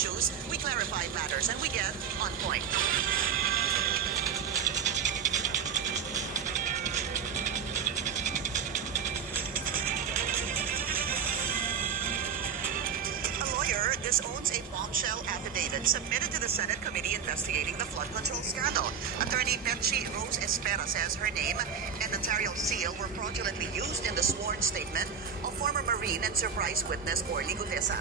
issues, we clarify matters, and we get on point. A lawyer disowns a bombshell affidavit submitted to the Senate committee investigating the flood control scandal. Attorney Petchi Rose Espera says her name and notarial seal were fraudulently used in the sworn statement of former Marine and surprise witness Orly Gutesa.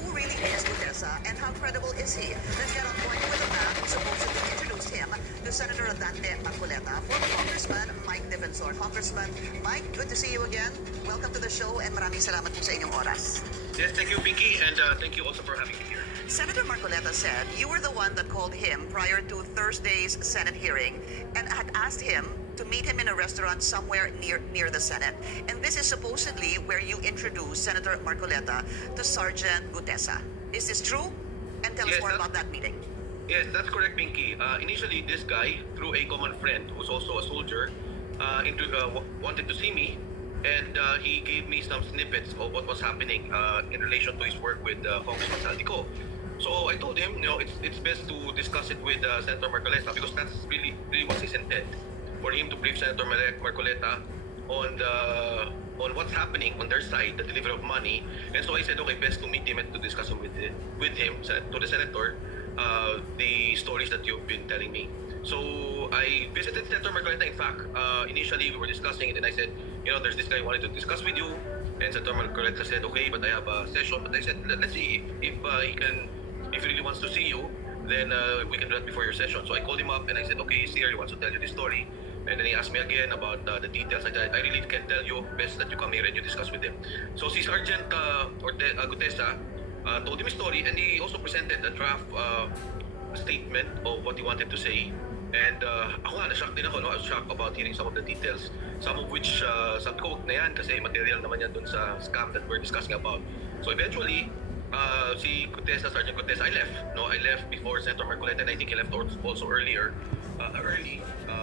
Who really is Gutesa and how credible is he? Let's get on point with the man who supposedly introduced him to Senator Dante Marcoleta, former Congressman Mike Defensor. Congressman Mike, good to see you again. Welcome to the show and maraming salamat po sa inyong oras. Yes, thank you, Pinky, and thank you also for having me here. Senator Marcoleta said you were the one that called him prior to Thursday's Senate hearing and had asked him to meet him in a restaurant somewhere near the Senate. And this is supposedly where you introduced Senator Marcoleta to Sergeant Gutesa. Is this true? And tell us Yes, more about that meeting. Yes, that's correct, Pinky. Initially, this guy, through a common friend who's also a soldier, wanted to see me, and he gave me some snippets of what was happening in relation to his work with Congressman Saldico. So I told him, it's best to discuss it with Senator Marcoleta because that's really what's his intent, for him to brief Senator Marcoleta on what's happening on their side, the delivery of money. And so I said, okay, best to meet him and to discuss him with him, to the senator, the stories that you've been telling me. So I visited Senator Marcoleta. In fact, initially we were discussing it, and I said, there's this guy who wanted to discuss with you. And Senator Marcoleta said, okay, but I have a session. But I said, let's see if he really wants to see you, then we can do that before your session. So I called him up and I said, okay, he's here, he wants to tell you this story. And then he asked me again about the details. I really can't tell you, best that you come here and you discuss with him. So si Sergeant Gutesa told him his story, and he also presented a draft statement of what he wanted to say. And ako nga, na-shock din ako. I was shocked about hearing some of the details. Some of which, sabi ko, wag na yan kasi material naman yan dun sa scam that we're discussing about. So eventually, si Gutesa, Sergeant Gutesa, I left before Senator Marcoleta, and I think he left also early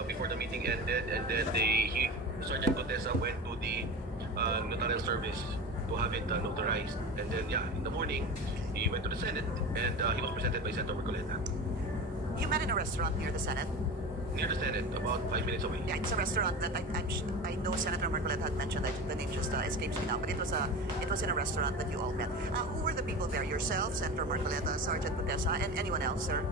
before the meeting ended, and then Sergeant Gutesa went to the notarial service to have it notarized, and then in the morning he went to the Senate, and he was presented by Senator Marcoleta. You met in a restaurant near the Senate. Near the Senate, about 5 minutes away. Yeah, it's a restaurant that I know Senator Marcoleta had mentioned. The name just escapes me now, but it was in a restaurant that you all met. Who were the people there? Yourself, Senator Marcoleta, Sergeant Gutesa, and anyone else, sir?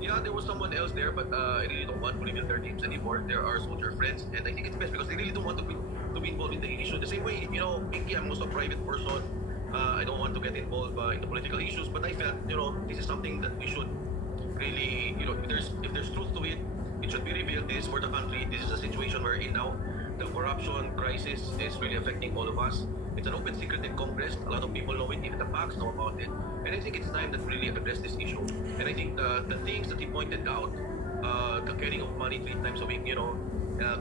Yeah, there was someone else there, but I really don't want to reveal their names anymore. There are soldier friends, and I think it's best because they really don't want to be involved in the issue. The same way, Pinky, I'm also a private person. I don't want to get involved in the political issues, but I felt, this is something that we should really, if there's truth to it, it should be revealed. This is for the country. This is a situation we're in now. The corruption crisis is really affecting all of us. It's an open secret in Congress. A lot of people know it, even the PACs know about it. And I think it's time that we really address this issue. And I think the things that he pointed out, the carrying of money 3 times a week,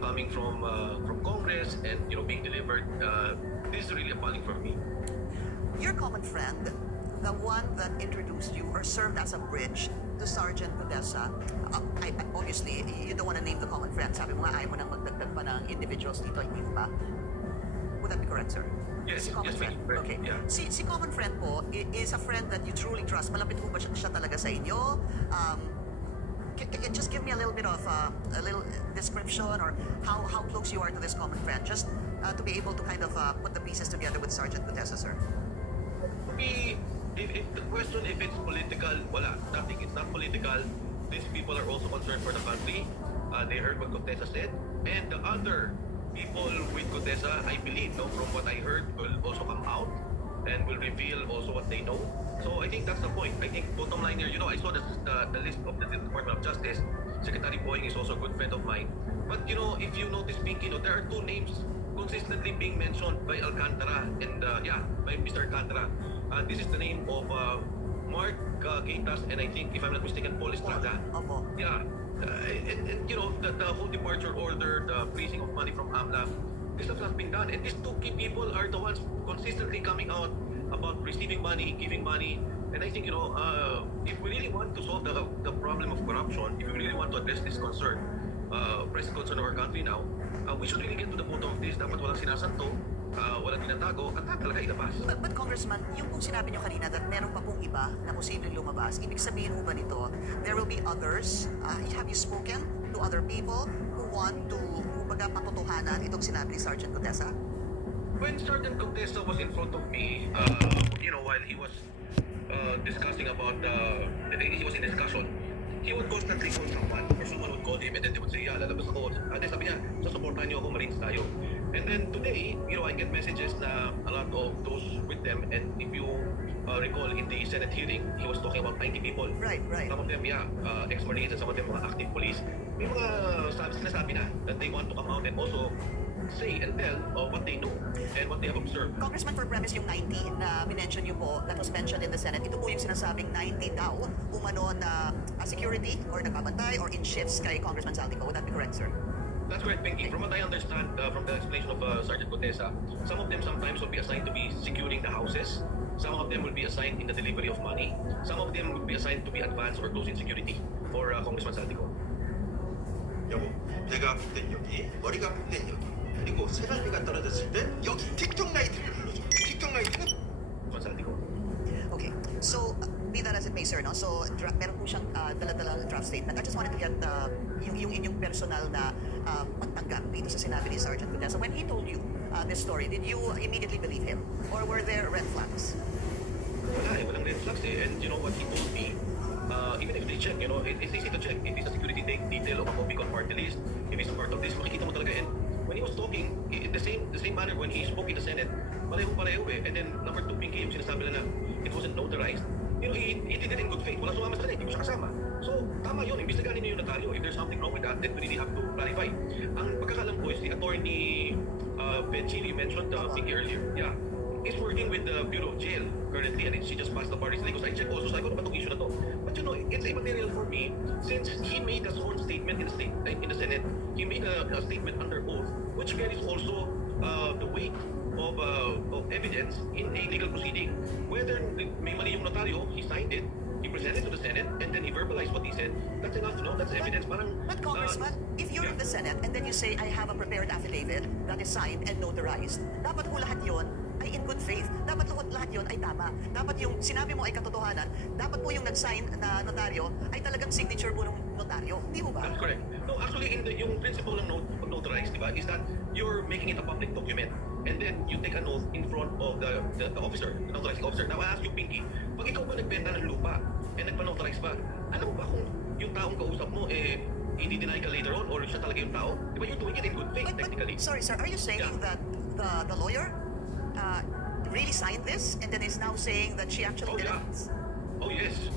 coming from Congress and being delivered, this is really appalling for me. Your common friend, the one that introduced you or served as a bridge to Sergeant Gutesa, obviously, you don't want to name the common friend. Sabi mo nga, ayaw mo nang magdagdag pa ng individuals dito, hindi ba? Would that be correct, sir? Yes, si common yes, friend. right. Okay. Yeah. Si common friend po is a friend that you truly trust. Malapit po ba siya talaga sa inyo? Just give me a little bit of a little description or how close you are to this common friend, just to be able to kind of put the pieces together with Sergeant Gutesa, sir. If the question if it's political, wala. Nothing. It's not political. These people are also concerned for the country. They heard what Gutesa said, and the other people with Gutesa, I believe, from what I heard, will also come out and will reveal also what they know. So I think that's the point. I think bottom line here, I saw the list of the Department of Justice. Secretary Boying is also a good friend of mine. But if you notice, Pinky, there are 2 names consistently being mentioned by Alcantara and by Mr. Alcantara. This is the name of Mark Gaitas, and I think, if I'm not mistaken, Paul Estrada. Opo. Yeah. And the whole departure order, the freezing of money from AMLA, this stuff has been done. And these 2 key people are the ones consistently coming out about receiving money, giving money. And I think, if we really want to solve the problem of corruption, if we really want to address this concern, present concern of our country now, we should really get to the bottom of this. Dapat walang sinasanto. walang tinatago at talaga ilabas. But Congressman, yung kung sinabi nyo kanina that meron pa pong iba na posibleng lumabas, ibig sabihin mo ba nito, there will be others? Have you spoken to other people who want to, kumbaga, patotohanan itong sinabi ni Sergeant Contessa? When Sergeant Contessa was in front of me, while he was discussing about, he was in discussion, he would constantly call someone, or someone would call him, and then they would say, yeah, lalabas ako. At then sabi niya, sasuportahan niyo ako, Marines tayo. And then today, I get messages na a lot of those with them, and if you recall in the Senate hearing, he was talking about 90 people. Right. Some of them, ex-Marines, and some of them mga active police. May mga sinasabi na that they want to come out and also say and tell what they know and what they have observed. Congressman, for premise yung 90 na minention niyo po, that was mentioned in the Senate, ito po yung sinasabing 90 daw, umano na security or nagbabantay or in shifts kay Congressman Saldico. Would that be correct, sir? That's correct, Pinky. From what I understand from the explanation of Sergeant Contessa, some of them sometimes will be assigned to be securing the houses. Some of them will be assigned in the delivery of money. Some of them will be assigned to be advanced or close in security for Congressman Saldico. 여보, 배가 아플 땐 여기, 머리가 아플 땐 여기, 그리고 세갈비가 떨어졌을 땐 여기 틱톡 라이트를 눌러줘. 틱톡 라이트는 Congressman Saldico. Okay. So, be that as it may, sir, no? So, meron po siyang dala-dalang draft statement. I just wanted to get yung inyong personal na pagtanggap dito sa sinabi ni Sergeant Contessa. When he told you this story, did you immediately believe him? Or were there red flags? Walang red flags eh. And you know what he told me, even if they check, it's easy to check if it's a security detail of a Copicon party list, if it's a part of this, makikita mo talaga. And when he was talking, the same manner when he spoke in the Senate, pareho eh. And then number 2, Pinky, yung sinasabi na it wasn't notarized. He did it in good faith. Wala sumama sa kanya, hindi ko siya kasama. So, tama yun. Imbestigahan niyo yung notaryo. If there's something wrong with that, then we really have to clarify. Ang pagkakalam ko is the attorney Bencini mentioned Pinky earlier. Yeah. He's working with the Bureau of Jail currently, and she just passed the parties legal. So I check also, sabi ko, ano ba itong issue na to? But it's a material for me since he made a sworn statement in the Senate. He made a statement under oath, which carries also the weight of evidence in a legal proceeding. Whether may mali yung notaryo, he signed it, he presented to the Senate, and then he verbalized what he said. That's enough, That's evidence. But Congressman, if you're in the Senate and then you say, I have a prepared affidavit that is signed and notarized, dapat po lahat yon ay in good faith. Dapat lahat yon ay tama. Dapat yung sinabi mo ay katotohanan. Dapat po yung nag-sign na notaryo ay talagang signature po ng notaryo. Di mo ba? That's correct. No, actually, yung principle ng notarized, diba, is that you're making it a public document. And then you take an oath in front of the officer, the notarizing officer. Now, I ask you, Pinky, pag ikaw ba nagbenta ng lupa and nagpa-notarize pa, alam mo ba kung yung taong kausap mo, i-deny ka later on or siya talaga yung tao? Diba, you're doing it in good faith, technically. Sorry, sir. Are you saying that the lawyer really signed this and then is now saying that she actually did it? Oh, yes.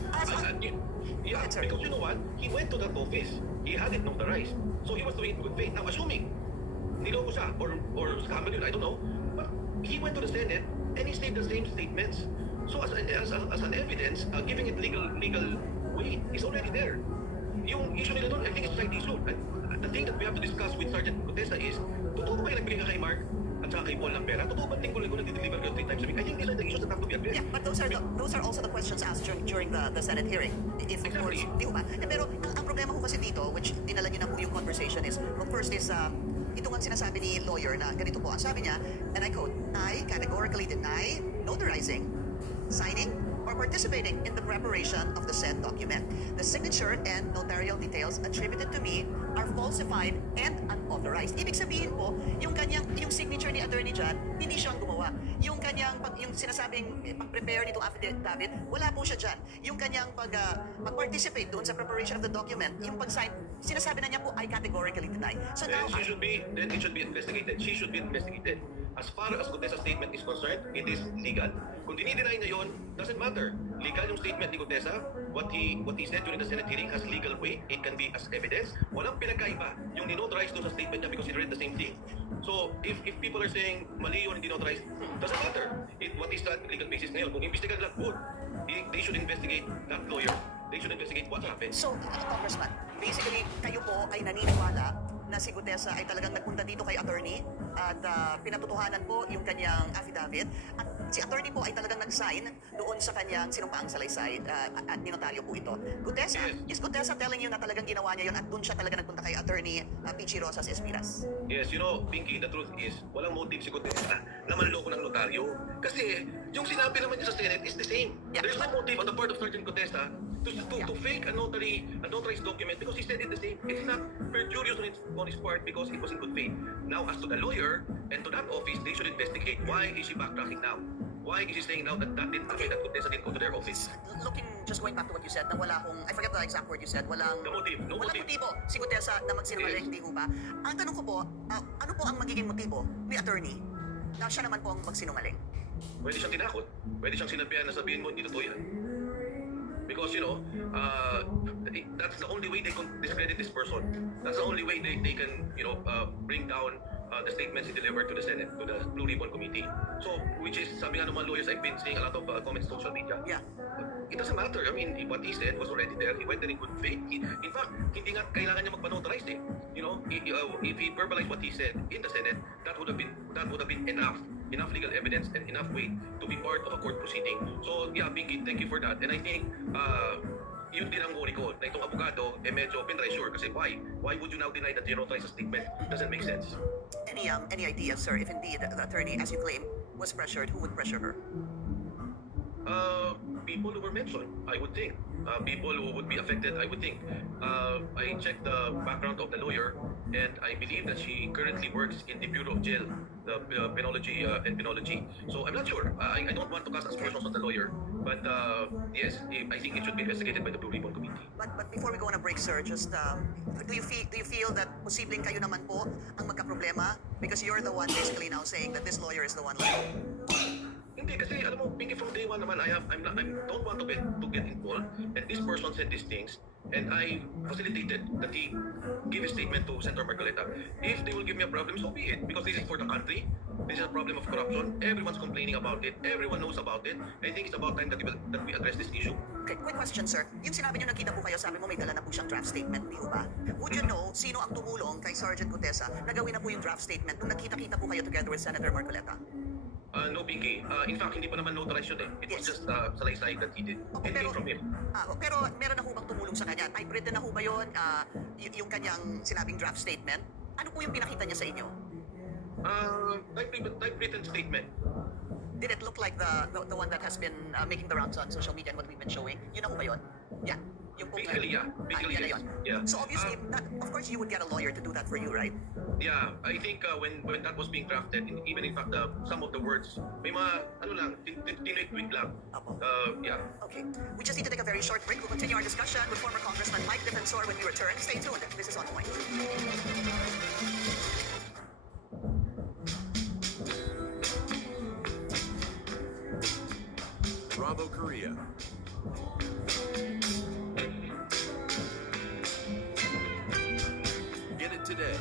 Yeah, ahead, sir. because you know what? He went to that office. He had it notarized. So he was doing it in good faith. Now, assuming niloko siya or scammer yun, I don't know. But he went to the Senate and he said the same statements. So as an evidence, giving it legal weight is already there. Yung issue nila doon, I think it's side issue. The thing that we have to discuss with Sergeant Contessa is, totoo ba yung nagbigay ka kay Mark at saka kay Paul ng pera? Totoo ba linggo-linggo nag-deliver ka 3 times a week? I think these are the issues that have to be addressed. Yeah, but those are also the questions asked during the Senate hearing. If of course, Exactly. di ba? Pero ang problema ko kasi dito, which dinala niyo na po yung conversation is, well, first is, ito nga sinasabi ni lawyer na ganito po. Ang sabi niya, and I quote, I categorically deny notarizing, signing, or participating in the preparation of the said document. The signature and notarial details attributed to me are falsified and unauthorized. Ibig sabihin po, yung signature ni attorney John, hindi siya ang gumawa. Yung yung sinasabing pag-prepare nitong affidavit, wala po siya dyan. Yung kanyang pag-participate doon sa preparation of the document, yung pag-sign, sinasabi na niya po, I categorically deny. So now, Then it should be investigated. She should be investigated. As far as Contessa's statement is concerned, it is legal. Kung dinideny niya yun, doesn't matter. Legal yung statement ni Contessa. What he said during the Senate hearing has legal weight. It can be as evidence. Walang pinagkaiba yung ninotarize doon sa statement niya because he read the same thing. So, if people are saying mali yun, hindi notarized, doesn't matter. What is that legal basis ngayon? Kung imbestigahan lang, good. They should investigate that lawyer. They should investigate what happened. So, Congressman, basically, kayo po ay naniniwala na si Gutesa ay talagang nagpunta dito kay attorney at pinatutuhanan po yung kanyang affidavit. At si attorney po ay talagang nag-sign doon sa kanyang sinumpaang salaysay at ninotaryo po ito. Gutesa, is Gutesa telling you na talagang ginawa niya yun at doon siya talaga nagpunta kay attorney Pichi Rosas Espiras? Yes, you know, Pinky, the truth is, walang motive si Gutesa na manloko ng notaryo. Kasi yung sinabi naman niya sa Senate is the same. Yeah, There's no but- motive on the part of Sergeant Gutesa to fake a notarized document because he said it the same. It's not perjurious on his part because it was in good faith. Now, as to the lawyer and to that office, they should investigate why is she backtracking now. Why is he saying now that that Gutesa didn't go to their office? Just going back to what you said, na wala akong, I forget the exact word you said, No motive, no walang motive. motibo si Gutesa na magsinungaling, hindi ho ba? Ang tanong ko po, ano po ang magiging motibo ni attorney na siya naman po ang magsinungaling? Pwede siyang tinakot. Pwede siyang sinabihan na sabihin mo, hindi totoo yan. Because, you know, that's the only way they can discredit this person. That's the only way they can, you know, bring down the statements he delivered to the Senate, to the Blue Ribbon Committee. So, which is, sabi nga ng mga lawyers, I've been seeing a lot of comments on social media. Yeah. It doesn't matter. I mean, what he said was already there. He went there in good faith. In fact, hindi nga kailangan niya magpa-notarize eh. You know, if he verbalized what he said in the Senate, that would have been enough legal evidence and enough weight to be part of a court proceeding. So, yeah, Pinky, thank you for that. And I think, yun din ang worry ko na itong abogado, medyo pinressure kasi why? Why would you now deny that you notarized a statement? Doesn't make sense. Any idea, sir, if indeed the attorney, as you claim, was pressured, who would pressure her? People who were mentioned, I would think. People who would be affected, I would think. I checked the background of the lawyer, and I believe that she currently works in the Bureau of Jail, the penology and penology. So I'm not sure. I don't want to cast aspersions on the lawyer, but yes, I think it should be investigated by the Blue Ribbon Committee. But before we go on a break, sir, just do you feel that posibleng kayo naman po ang magkaproblema because you're the one basically now saying that this lawyer is the one lying? Hindi kasi alam mo, Pinky, from day one naman, I don't want to get involved. And this person said these things, and I facilitated that he give a statement to Senator Marcoleta. If they will give me a problem, so be it. Because this is for the country. This is a problem of corruption. Everyone's complaining about it. Everyone knows about it. I think it's about time that we address this issue. Okay, quick question, sir. Yung sinabi nyo nakita po kayo, sabi mo may dala na po siyang draft statement, di ba? Would you know sino ang tumulong kay Sergeant Gutesa na gawin na po yung draft statement nung nagkita-kita po kayo together with Senator Marcoleta? No, Pinky. In fact, hindi pa naman notarized yun eh. It was Yes. just salaysay that he did. Okay, It came from him. Pero meron na ho bang tumulong sa kanya? Typewritten na ho ba yun? Yung kanyang sinabing draft statement? Ano po yung pinakita niya sa inyo? Typewritten statement. Did it look like the one that has been making the rounds on social media and what we've been showing? Yun na ho ba yun? Yeah. Yung pong, Basically, yeah. Basically, yan na yes. yun. Yeah. So obviously, of course, you would get a lawyer to do that for you, right? Yeah, I think when that was being drafted, even in fact some of the words, may mga ano lang, tinwik-twik lang. Apo. Yeah. Okay. We just need to take a very short break. We'll continue our discussion with former Congressman Mike Defensor when we return. Stay tuned. This is On Point. Bravo Korea. Get it today.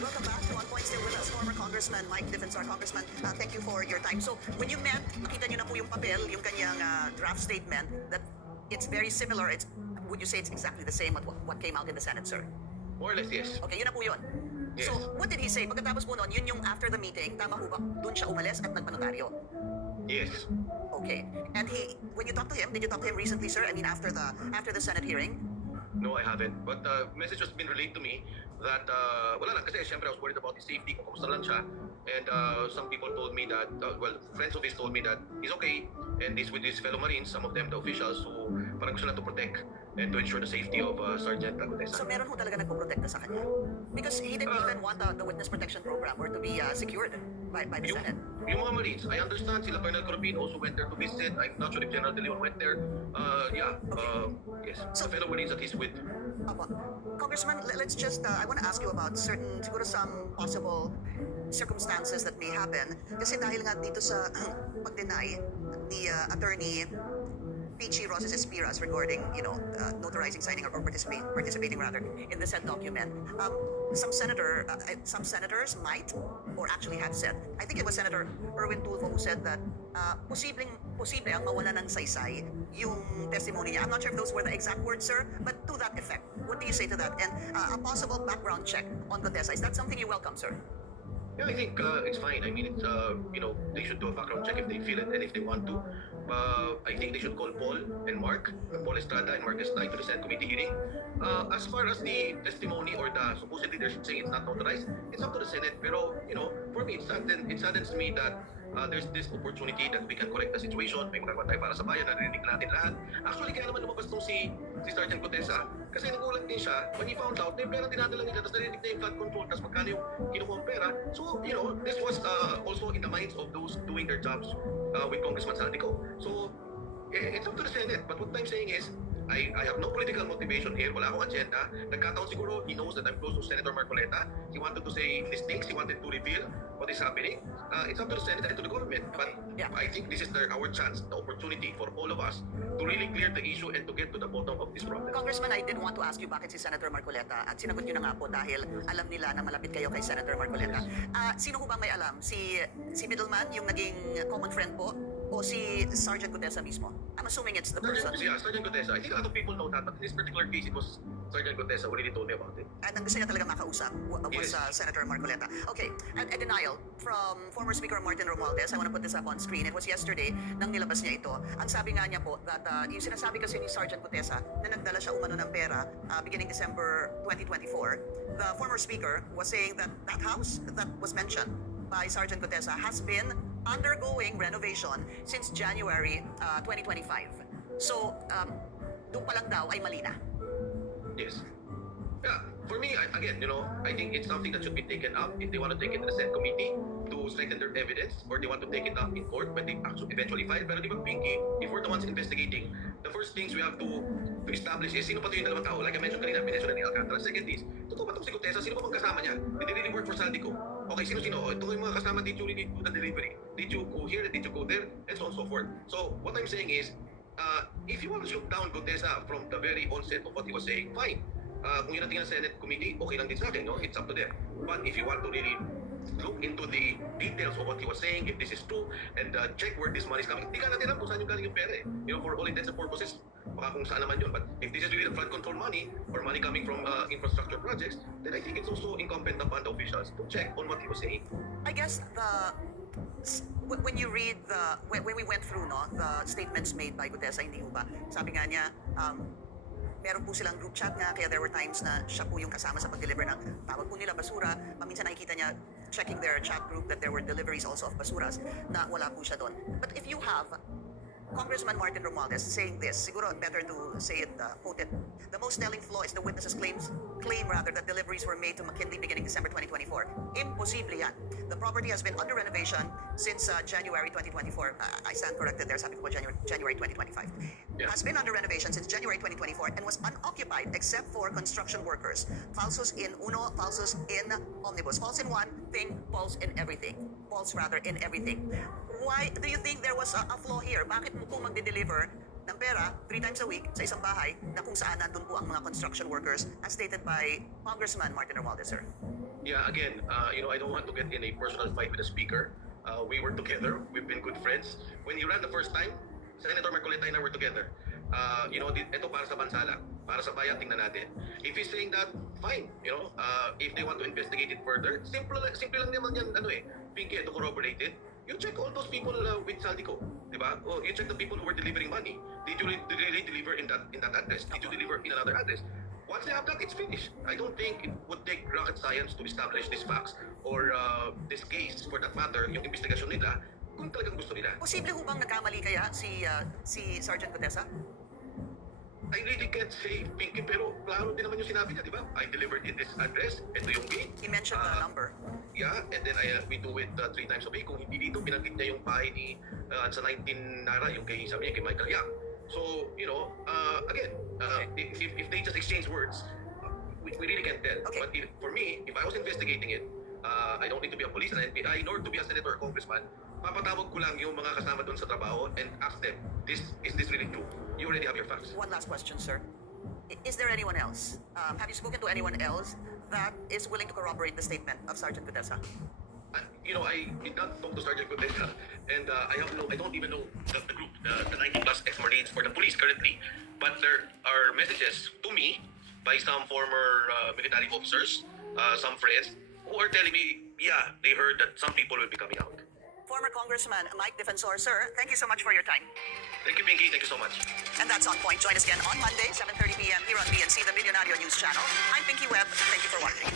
Welcome back to On Point. Still with us, former Congressman Mike Defensor. Congressman, thank you for your time. So, when you met, nakita nyo na po yung papel, yung kanyang draft statement, that it's very similar. Would you say it's exactly the same at what came out in the Senate, sir? More or less, yes. Okay, yun na po yun. Yes. So, what did he say? Pagkatapos po nun, yun yung after the meeting, tama po ba? Doon siya umalis at nagpanotaryo. Yes. Okay. And when you talked to him, did you talk to him recently, sir? I mean, after the Senate hearing? No, I haven't. But message has been relayed to me that wala lang kasi syempre I was worried about his safety kung kumusta lang siya. And some people told me that, friends of his told me that he's okay. And this with his fellow Marines, some of them, the officials, who parang gusto lang to protect and to ensure the safety of Sergeant Gutesa. So meron ho talaga nagpoprotekta sa kanya? Because he didn't even want the witness protection program or to be secured by the Yung, Senate. yung mga Marines, I understand sila Colonel Corbin also went there to visit. I'm not sure if General De Leon went there. Yeah, yes. So- The fellow Marines that he's with. Apo. Congressman, let's just, I want to ask you about siguro some possible circumstances that may happen. Kasi dahil nga dito sa pag-deny ni attorney Pichi Rosas Espiras regarding, notarizing, signing, or participating rather in the said document. Some senators might, or actually have said, I think it was Senator Erwin Tulfo who said that posible ang mawala ng saysay yung testimony niya. I'm not sure if those were the exact words, sir, but to that effect. What do you say to that? And a possible background check on Gutesa, is that something you welcome, sir? Yeah, I think it's fine. I mean, they should do a background check if they feel it and if they want to. I think they should call Paul and Mark, Paul Estrada and Mark Estrada to the Senate committee hearing. As far as the testimony or the supposedly they're saying it's not notarized, it's up to the Senate. Pero, for me, it saddens me that there's this opportunity that we can correct the situation. May magagawa tayo para sa bayan, narinig natin lahat. Actually, kaya naman lumabas tong si Sergeant Gutesa, kasi nagulat din siya when he found out na yung pera dinadala nila, tapos narinig na yung flood control, tapos magkano yung kinukuha ang pera. So, this was also in the minds of those doing their jobs with Congressman Saldico. So, it's up to the Senate. But what I'm saying is, I have no political motivation here. Wala akong agenda. Nagkataon siguro, he knows that I'm close to Senator Marcoleta. He wanted to say these things. He wanted to reveal what is happening. It's up to the Senate and to the government. But Yeah. I think this is our chance, the opportunity for all of us to really clear the issue and to get to the bottom of this problem. Congressman, I did want to ask you bakit si Senator Marcoleta, at sinagot nyo na nga po dahil alam nila na malapit kayo kay Senator Marcoleta. Sino ho bang may alam? Si Middleman, yung naging common friend po, o si Sergeant Gutesa mismo? I'm assuming it's the person. Sergeant Gutesa. I think a lot of people know that, but in this particular case, it was Sergeant Gutesa who really told me about it. At ang gusto niya talaga makausap was Yes. Senator Marcoleta. Okay, and a denial from former Speaker Martin Romualdez. I want to put this up on screen. It was yesterday nang nilabas niya ito. Ang sabi nga niya po that yung sinasabi kasi ni Sergeant Gutesa na nagdala siya umano ng pera beginning December 2024. The former Speaker was saying that that house that was mentioned by Sergeant Gutesa has been undergoing renovation since January 2025. So, doon pa lang daw ay mali na. Yes. Yeah, for me, again, I think it's something that should be taken up if they want to take it to the Senate committee to strengthen their evidence, or they want to take it up in court when they actually eventually file. Pero di ba, Pinky, if we're the ones investigating, the first things we have to establish is sino pa ito yung dalawang tao. Like I mentioned kanina, mention ni Alcantara. Second is, totoo ba itong si Gutesa? Sino pa bang kasama niya? Did they really work for Saldico? Okay, sino-sino? Ito yung mga kasama, did you really do the delivery? Did you go here? Did you go there? And so on and so forth. So, what I'm saying is, if you want to shoot down Gutesa from the very onset of what he was saying, fine. Kung yun ang tingin ng Senate Committee, okay lang din sa akin, no? It's up to them. But if you want to really look into the details of what he was saying, if this is true, and check where this money is coming, hindi ka natin alam kung saan yung galing yung pera eh. For all intents and purposes, baka kung saan naman yun. But if this is really the flood control money, or money coming from infrastructure projects, then I think it's also incumbent upon the officials to check on what he was saying. I guess when you read when we went through the statements made by Gutesa, hindi ho ba? Sabi nga niya, meron po silang group chat nga, kaya there were times na siya po yung kasama sa pag-deliver ng tawag po nila basura. Paminsan nakikita niya checking their chat group that there were deliveries also of basuras na wala po siya doon. But if you have Congressman Martin Romualdez saying this, siguro better to say it, quote it, the most telling flaw is the witnesses claim that deliveries were made to McKinley beginning December 2024. Imposible yan. The property has been under renovation since January 2024. I stand corrected there, sabi ko po January 2025. Yeah. Has been under renovation since January 2024 and was unoccupied except for construction workers. Falsos in uno, falsos in omnibus. False in one thing, false in everything. False rather in everything. Why do you think there was a flaw here? Bakit mo po magde-deliver ng pera 3 times a week sa isang bahay na kung saan nandun po ang mga construction workers as stated by Congressman Martin Romualdez, sir? Yeah, again, I don't want to get in a personal fight with the speaker. We were together. We've been good friends. When he ran the first time, Senator Marcoleta and I were together. Ito para sa bansa lang. Para sa bayan, tingnan natin. If he's saying that, fine. If they want to investigate it further, simple lang naman yan, Pinky, ito corroborated. You check all those people with Saldico, di ba? Oh, you check the people who were delivering money. Did you really deliver in that address? Did you deliver in another address? Once they have that, it's finished. I don't think it would take rocket science to establish these facts or this case, for that matter, yung investigasyon nila, kung talagang gusto nila. Posible ho bang nagkamali kaya si Sergeant Gutesa? I really can't say, Pinky, pero klaro din naman yung sinabi niya, di ba? I delivered in this address, ito yung gate. He mentioned the number. Yeah, and then we do it 3 times a week. Kung hindi dito, binanggit niya yung bahay ni sa 19 Nara, yung kay, sabi niya, kay Michael Yang. So, again, if they just exchange words, we really can't tell. Okay. But for me, if I was investigating it, I don't need to be a police, an NBI, nor to be a senator or congressman. Papatawag ko lang yung mga kasama doon sa trabaho and ask them, is this really true? You already have your facts. One last question, sir. Is there anyone else? Have you spoken to anyone else that is willing to corroborate the statement of Sergeant Gutesa? I did not talk to Sergeant Gutesa, and I don't even know the group, the 90 plus ex-Marines for the police currently. But there are messages to me by some former military officers, some friends, who are telling me, yeah, they heard that some people will be coming out. Former Congressman Mike Defensor, sir, thank you so much for your time. Thank you, Pinky. Thank you so much. And that's On Point. Join us again on Monday, 7:30 p.m. here on BNC, the Millionario News Channel. I'm Pinky Webb. Thank you for watching.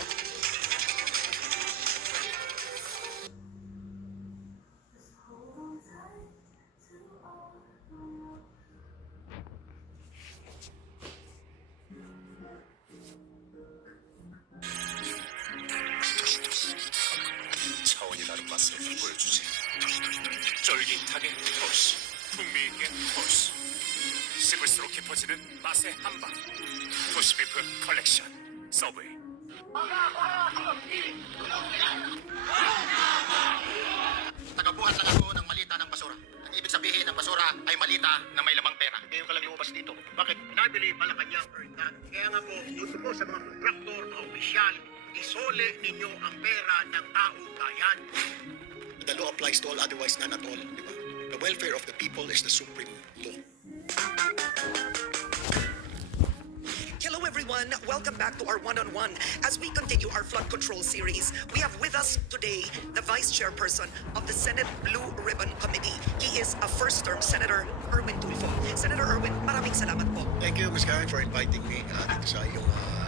차원이 다른 맛을 보여주지. 쫄깃하게 토스, 풍미있게 토스. 씹을수록 깊어지는 맛의 한방. 토시비프 컬렉션 서브웨이. Tagabuhat lang ako ng malita ng basura. Ang ibig sabihin ng basura ay malita na may lamang pera. Ngayon ka lang lumabas dito. Bakit? Nabili Malacanang earn that. Kaya nga po, dito po sa mga kontraktor, mga opisyal, isole ninyo ang pera ng taong bayan. The law applies to all, otherwise none at all. Di ba? The welfare of the people is the supreme law. Hello everyone, welcome back to our one-on-one. As we continue our flood control series, we have with us today the Vice Chairperson of the Senate Blue Ribbon Committee. He is a first-term Senator Erwin Tulfo. Senator Erwin, maraming salamat po. Thank you, Ms. Karen, for inviting me dito sa iyong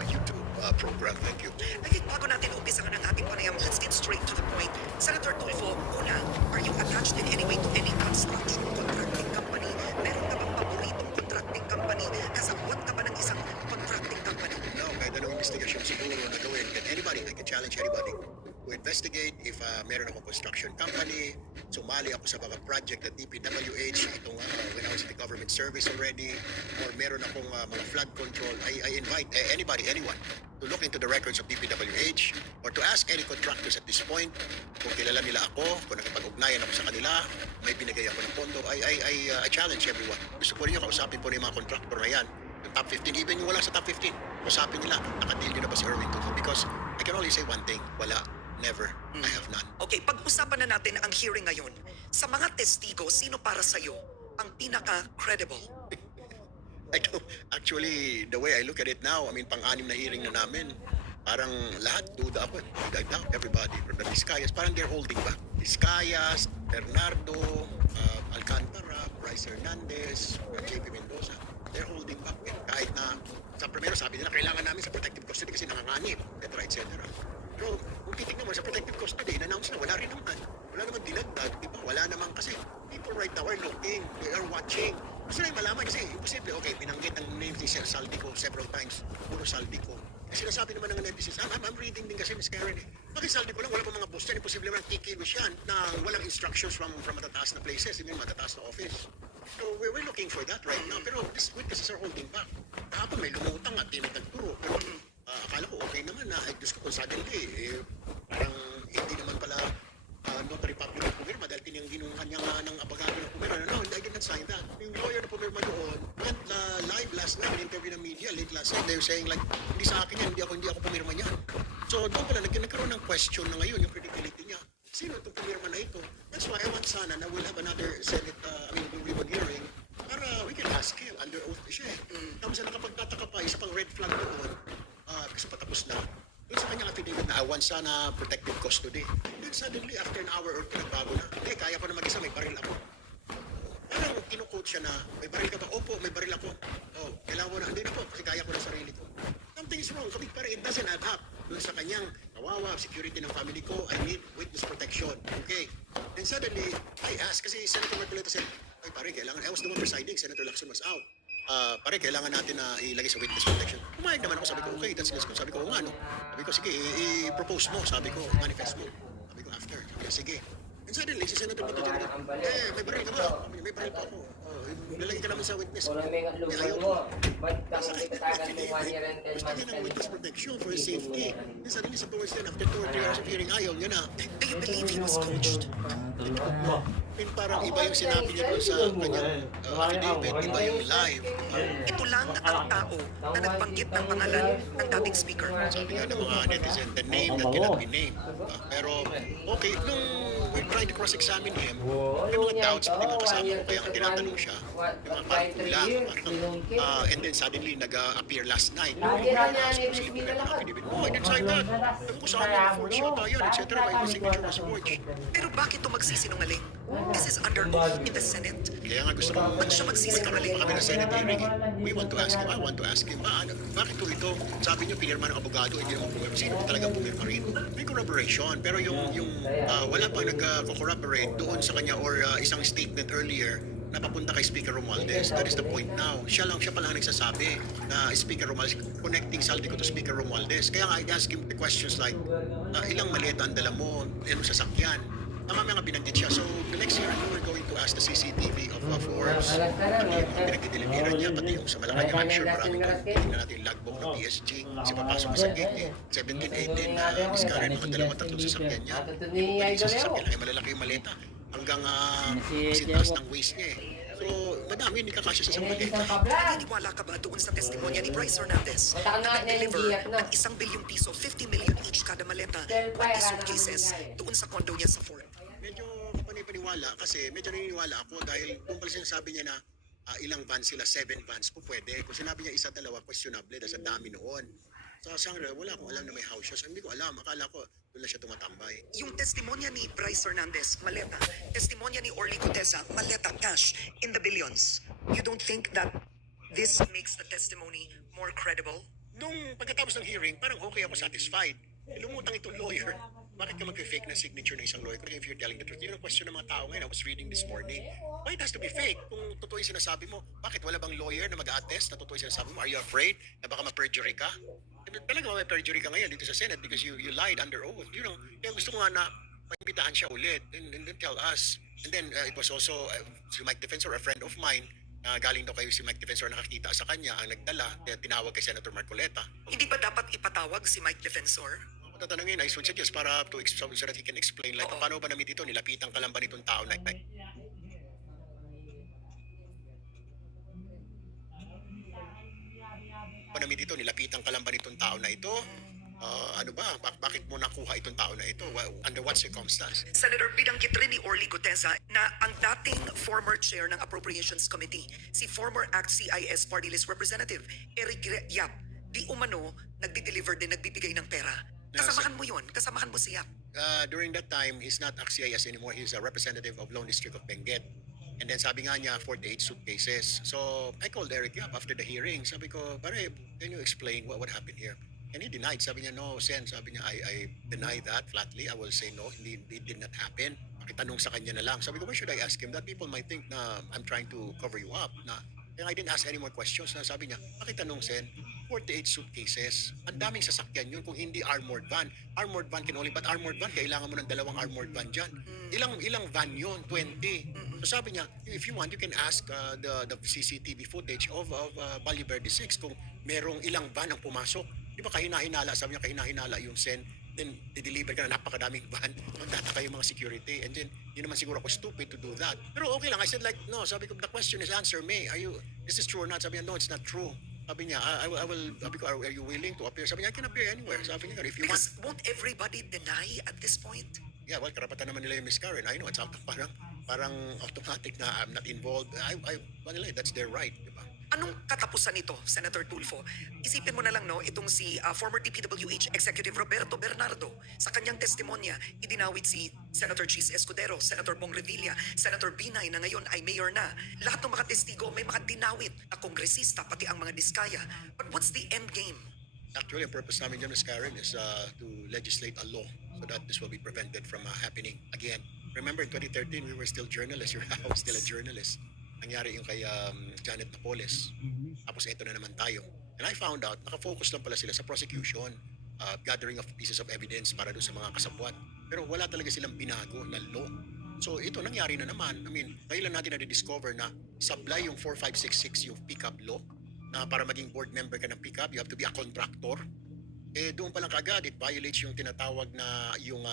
YouTube program. Thank you. Naging bago natin umpisahan ang ating panayam, let's get straight to the point. Senator Tulfo, una, are you attached in any way to any construction contracting company? Meron ka bang paboritong contracting company? Kasabwat ka ba ng isang contracting company? No, kahit anong investigation siguro na gawin, can anybody, I can challenge anybody to investigate if meron akong construction company, sumali ako sa mga project at DPWH, itong when I was in the government service already, or meron akong mga flood control, I invite anybody, anyone, to look into the records of DPWH or to ask any contractors at this point kung kilala nila ako, kung nakipag-ugnayan ako sa kanila, may binigay ako ng pondo. I challenge everyone. Gusto ko rin yung kausapin po ng mga contractor na yan. Yung top 15, even yung wala sa top 15. Kausapin nila, nakadeal nyo na ba si Erwin Tulfo? Because I can only say one thing, wala. Never. I have none. Okay, pag-usapan na natin ang hearing ngayon. Sa mga testigo, sino para sa'yo ang pinaka-credible? Actually, the way I look at it now, I mean, pang-anim na hearing na namin, parang lahat, duda ako. I doubt everybody. From the Vizcayas, parang they're holding back. Vizcayas, Bernardo, Alcantara, Bryce Hernandez, JP Mendoza, they're holding back. Kahit na, sa primero sabi nila, kailangan namin sa protective custody kasi nanganganib, etc. Pero kung titignan mo sa protective custody, in-announce na wala rin naman. Wala naman dinagdag, di ba? Wala naman kasi people right now are looking, they are watching. Gusto na yung malaman kasi imposible. Okay, pinanggit ang name ni Sir Saldico several times. Puro Saldico. Kasi sinasabi naman ng netizens, I'm reading din kasi Ms. Karen eh. Bakit Saldico lang? Wala pa mga boss dyan. Imposible naman kikilos yan na walang instructions from matataas na places, even matataas na office. So we're looking for that right now. Pero these witnesses are holding back. Kahapon may lumutang at tinatagturo. Pero akala ko okay naman na Diyos ko kung suddenly parang hindi naman pala notary public ng pumirma dahil tinangginuhan niya nga ng abogado ng pumirma. No, I did not sign that. Yung lawyer na pumirma doon went live last night in interview ng media late last night. They were saying like, hindi sa akin yan, hindi ako pumirma niyan. So doon pala nagkaroon ng question na ngayon yung credibility niya. Sino itong pumirma na ito? That's why I want sana na we'll have another Senate, Blue Ribbon hearing para we can ask him under oath siya eh. Tapos na nakapagtataka pa, isa pang red flag doon. Kasi patapos na. Yung sa kanyang affidavit na want sana protective custody. Then suddenly, after an hour or two, nagbago na. Hindi, kaya ko na mag-isa, may baril ako. Parang kinukote siya na, may baril ka ba? Opo, may baril ako. Oh, kailangan mo na, hindi na po, kasi kaya ko na sarili ko. Something is wrong, kapit pa rin, it doesn't add up. Doon sa kanyang, kawawa, security ng family ko, I need witness protection. Okay. Then suddenly, I asked, kasi Senator Marcoleta said, ay pare, kailangan, I was the one presiding, Senator Lacson was out. Pare, kailangan natin na ilagay sa witness protection. Pumayag naman ako, sabi ko, okay, that's good. Sabi ko, nga, no? Sabi ko, sige, i-propose mo. Sabi ko, manifest mo. Sabi ko, after. Sabi ko, sige. And suddenly, si Senator Bato dyan, may baril ka ba? Sabi niya, may baril pa ako. Lalagay ka naman sa witness. Ayaw ko. Gusto niya ng witness protection for his safety. And suddenly, sa towards then, after 2 or 3 hours of hearing, ayaw niya na. Do you believe he was coached? And parang iba yung sinabi niya doon sa kanyang affidavit, iba yung live. Ito lang ang tao na nagbanggit ng pangalan ng dating speaker. Sabi nga ng mga netizen, the name that cannot be named. Pero, okay, nung we're trying to cross-examine him, may mga doubts pati mga kasama ko, kaya ang tinatanong siya, yung mga parang kulang. And then suddenly, nag-appear last night. Supposedly, affidavit, oh, I didn't sign that. Ewan ko saan yung forge yata yun, etc. My signature was forged. Pero bakit ito magsisinungaling? This is under oath in the Senate. Kaya nga gusto ko, Ba't siya magsisinungaling? kami na Senate hearing eh. We want to ask him, I want to ask him, bakit ito? Sabi niyo, pinirma ng abogado, hindi naman pumirma. Sino talagang pumirma rin? May corroboration, pero yung wala pang nag-corroborate doon sa kanya or isang statement earlier na papunta kay Speaker Romualdez. That is the point now. Siya pa lang nagsasabi na Speaker Romualdez, connecting Saldico to Speaker Romualdez. Kaya I ask him the questions like, ilang maleta ang dala mo, anong sasakyan? Mamaya nga binanggit siya. So, the next year, we're going to ask the CCTV of Forbes. Pati yung mga pinagdideliveran niya, pati yung sa Malacanang, I'm sure maraming tingnan natin yung logbook ng PSG. Kasi papasok sa gate eh. 17, 18, Miss Karen, mga 2-3 sasakyan niya. Hindi mo pwede sa sasakyan lang, malalaki yung maleta. Hanggang sintas ng waist niya eh. So, madami, hindi kakasya sa isang maleta. Naniniwala ka ba doon sa testimonya ni Bryce Hernandez na nag-deliver ng 1 bilyong piso, 50 million each kada maleta, 20 suitcases doon sa condo niya sa Fort? Medyo kapani-paniwala kasi medyo naniniwala ako dahil kung pala sinasabi niya na ilang vans sila, 7 vans po pwede. Kung sinabi niya isa, dalawa, questionable dahil sa dami noon. So, sangre, wala akong alam na may house shows. Hindi ko alam. Akala ko doon lang siya tumatambay. Yung testimonya ni Bryce Hernandez, maleta. Testimonya ni Orly Gutesa, maleta, cash, in the billions. You don't think that this makes the testimony more credible? Nung pagkatapos ng hearing, parang okay ako satisfied. Lumutang itong lawyer. Bakit ka mag-fake na signature ng isang lawyer? Kung if you're telling the truth, yun ang question ng mga tao ngayon. I was reading this morning. Why it has to be fake? Kung totoo yung sinasabi mo, bakit wala bang lawyer na mag-attest na totoo yung sinasabi mo? Are you afraid na baka ma-perjury ka? Talaga ma-perjury ka ngayon dito sa Senate because you lied under oath. You know, kaya gusto ko nga na maimbitahan siya ulit and then tell us. And then it was also si Mike Defensor, a friend of mine, galing daw kayo si Mike Defensor nakakita sa kanya, ang nagdala, kaya tinawag kay Senator Marcoleta. Hindi ba dapat ipatawag si Mike Defensor? Tatanungin, I would suggest para so that he can explain like paano ba namit ito, nilapitan ka lang ba nitong tao na panamit ito, nilapitan ka lang ba nitong tao na ito? Ano ba? Bakit mo nakuha itong tao na ito? Under what circumstance? Senator, binanggit rin ni Orly Gutesa na ang dating former chair ng Appropriations Committee, si former ACT-CIS Party List Representative Eric Yap, di umano nagdi-deliver din, nagbibigay ng pera. Kasamahan mo yun? Kasamahan mo si Yap? During that time, he's not ACT-CIS anymore. He's a representative of Lone District of Benguet. And then sabi nga niya, 48 suitcases. So I called Eric Yap after the hearing. Sabi ko, pare, can you explain what happened here? And he denied. Sabi niya, no, Sen. Sabi niya, I deny that flatly. I will say no, it did not happen. Pakitanong sa kanya na lang. Sabi ko, why should I ask him that? People might think na I'm trying to cover you up. And I didn't ask any more questions. Na sabi niya, pakitanong, Sen, 48 suitcases. Ang daming sasakyan yun kung hindi armored van. Armored van can only, but armored van, kailangan mo ng 2 armored van dyan. Ilang van yun? 20. So sabi niya, if you want, you can ask the CCTV footage of Valle Verde 6 kung merong ilang van ang pumasok. Di ba kahina-hinala, sabi niya kahina-hinala yung Sen, then di-deliver ka na napakadaming van, magtataka yung mga security, and then yun naman siguro ako stupid to do that. Pero okay lang, I said like, no, sabi ko, the question is answer me, this is true or not? Sabi niya, no, it's not true. Sabi niya, I will, sabi ko, are you willing to appear? Sabi niya, I can appear anywhere. Sabi niya, if you want. Because won't everybody deny at this point? Yeah, well, karapatan naman nila yung Miss Karen. I know, it's parang automatic na I'm not involved. That's their right, di ba? Anong katapusan nito, Senator Tulfo? Isipin mo na lang, no, itong si former DPWH Executive Roberto Bernardo. Sa kanyang testimonya, idinawit si Senator Chis Escudero, Senator Bong Revilla, Senator Binay na ngayon ay mayor na. Lahat ng mga testigo may mga dinawit na kongresista, pati ang mga diskaya. But what's the end game? Actually, ang purpose namin dyan, Ms. Karen, is to legislate a law so that this will be prevented from happening again. Remember, in 2013, we were still journalists. I was still a journalist. Nangyari yung kay Janet Napoles. Tapos ito na naman tayo. And I found out, nakafocus lang pala sila sa prosecution, gathering of pieces of evidence para doon sa mga kasabwat. Pero wala talaga silang binago na law. So ito nangyari na naman. I mean, ngayon lang natin na-discover na sablay yung 4566 yung pickup law na para maging board member ka ng pickup, you have to be a contractor. Eh doon pa lang kagad, it violates yung tinatawag na yung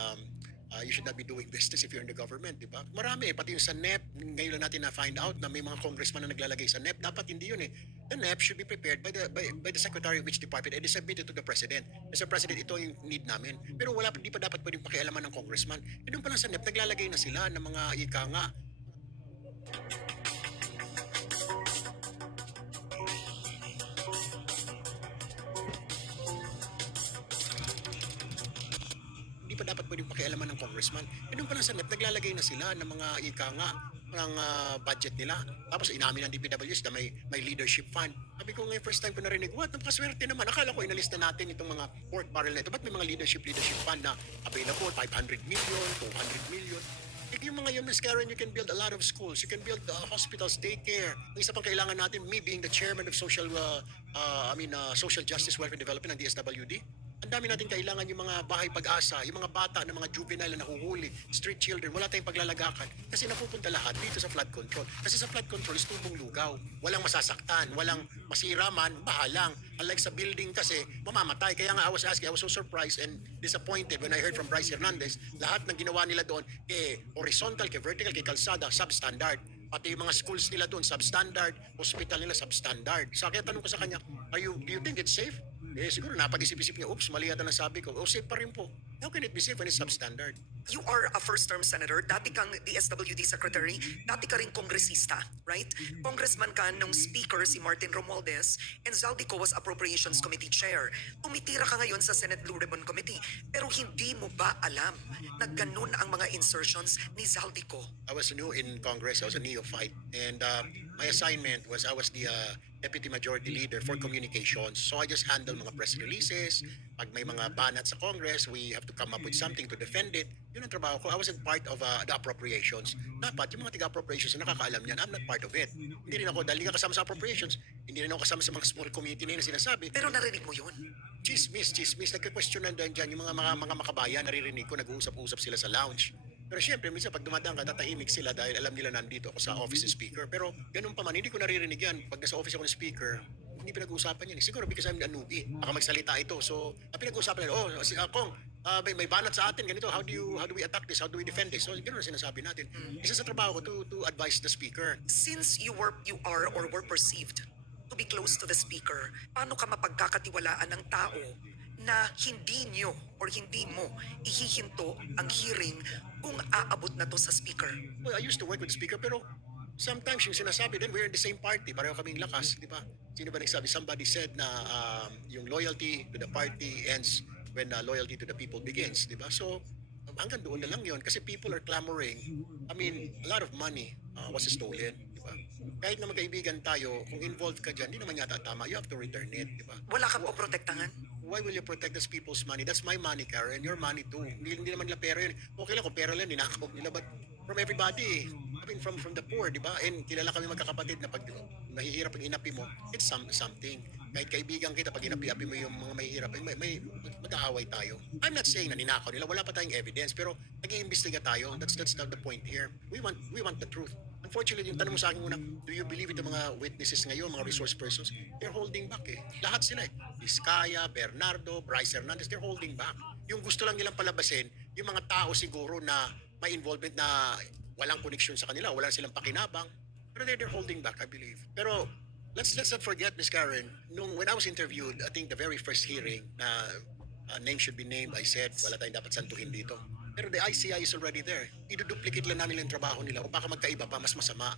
you should not be doing business if you're in the government, di ba? Marami, pati yung sa NEP, ngayon lang natin na-find out na may mga congressman na naglalagay sa NEP. Dapat hindi yun eh. The NEP should be prepared by the Secretary of each department and is submitted to the President. Mr. President, ito yung need namin. Pero di pa dapat pwedeng pakialaman ng congressman. Eh doon pa lang sa NEP, naglalagay na sila ng mga ika nga. Hindi pa dapat pwedeng pakialaman ng congressman. E doon pa lang sa NEP, naglalagay na sila ng mga ika nga ng budget nila. Tapos inamin ng DPWs na may leadership fund. Sabi ko ngayon, first time ko narinig, what? Napakaswerte naman. Akala ko inalista natin itong mga pork barrel na ito. Ba't may mga leadership fund na available? 500 million, 200 million. Eh, yung mga yun, Ms. Karen, you can build a lot of schools. You can build hospitals, daycare. Ang isa pang kailangan natin, me being the chairman of social justice, welfare and development ng DSWD, ang dami natin kailangan yung mga bahay pag-asa, yung mga bata na mga juvenile na nahuhuli, street children, wala tayong paglalagakan. Kasi napupunta lahat dito sa flood control. Kasi sa flood control is tubong lugaw. Walang masasaktan, walang masira man, bahalang. Unlike sa building kasi, mamamatay. Kaya nga I was so surprised and disappointed when I heard from Bryce Hernandez, lahat ng ginawa nila doon, horizontal, vertical, kalsada, substandard. Pati yung mga schools nila doon, substandard, hospital nila, substandard. So kaya tanong ko sa kanya, do you think it's safe? Eh siguro napag-isip-isip niya, oops, mali yata nasabi ko. Safe pa rin po. How can it be safe when it's substandard? You are a first-term senator, dati kang DSWD secretary, dati ka rin kongresista, right? Congressman ka nung speaker si Martin Romualdez and Zaldico was Appropriations Committee Chair. Tumitira ka ngayon sa Senate Blue Ribbon Committee. Pero hindi mo ba alam na ganun ang mga insertions ni Zaldico? I was new in Congress. I was a neophyte. And my assignment was I was the Deputy Majority Leader for Communications. So I just handle mga press releases. Pag may mga banat sa Congress, we have to come up with something to defend it. Yun ang trabaho ko. I wasn't part of the appropriations. Dapat yung mga tiga-appropriations na nakakaalam yan, I'm not part of it. Hindi rin ako, dahil hindi ka kasama sa appropriations, hindi rin ako kasama sa mga small community na yun na sinasabi. Pero narinig mo yun? Chismis. Nagka-questionan dyan yung mga makabayan, naririnig ko, nag-uusap-usap sila sa lounge. Pero syempre, minsan pag dumadaan ka, tatahimik sila dahil alam nila nandito ako sa office ng speaker. Pero ganun pa man, hindi ko naririnig yan. Pag nasa office ako ng speaker, hindi pinag-uusapan yan. Siguro because I'm a newbie. Baka magsalita ito. So, pinag-uusapan nila, Kong, may banat sa atin, ganito. How do we attack this? How do we defend this? So, ganun ang sinasabi natin. Isa sa trabaho ko to advise the speaker. Since you were perceived to be close to the speaker, paano ka mapagkakatiwalaan ng tao na hindi nyo or hindi mo ihihinto ang hearing kung aabot na to sa speaker? Well, I used to work with the speaker, pero sometimes yung sinasabi, then we're in the same party. Pareho kaming lakas, di ba? Sino ba nagsabi? Somebody said na yung loyalty to the party ends when loyalty to the people begins, di ba? So, hanggang doon na lang yun kasi people are clamoring. I mean, a lot of money was stolen, di ba? Kahit na magkaibigan tayo, kung involved ka dyan, di naman yata tama. You have to return it, di ba? Wala kang poprotektahan? Why will you protect those people's money? That's my money, Karen. Your money too. Hindi naman nila pera yun. Okay lang kung pera lang, ninakaw nila. But from everybody, I mean, from the poor, di ba? And kilala kami magkakapatid na pag mahihirap ang inapi mo, it's something. Kahit kaibigan kita, pag inapi-api mo yung mga mahihirap, may mag-aaway tayo. I'm not saying na ninakaw nila. Wala pa tayong evidence. Pero nag-iimbestiga tayo. That's not the point here. We want the truth. Unfortunately, yung tanong mo sa akin muna, do you believe itong mga witnesses ngayon, mga resource persons? They're holding back eh. Lahat sila eh. Vizcaya, Bernardo, Bryce Hernandez, they're holding back. Yung gusto lang nilang palabasin, yung mga tao siguro na may involvement na walang koneksyon sa kanila, wala silang pakinabang. Pero they're holding back, I believe. Pero let's not forget, Ms. Karen, when I was interviewed, I think the very first hearing na name should be named, I said, wala tayong dapat santuhin dito. Pero the ICI is already there. Iduduplicate lang namin yung trabaho nila o baka magkaiba pa, mas masama.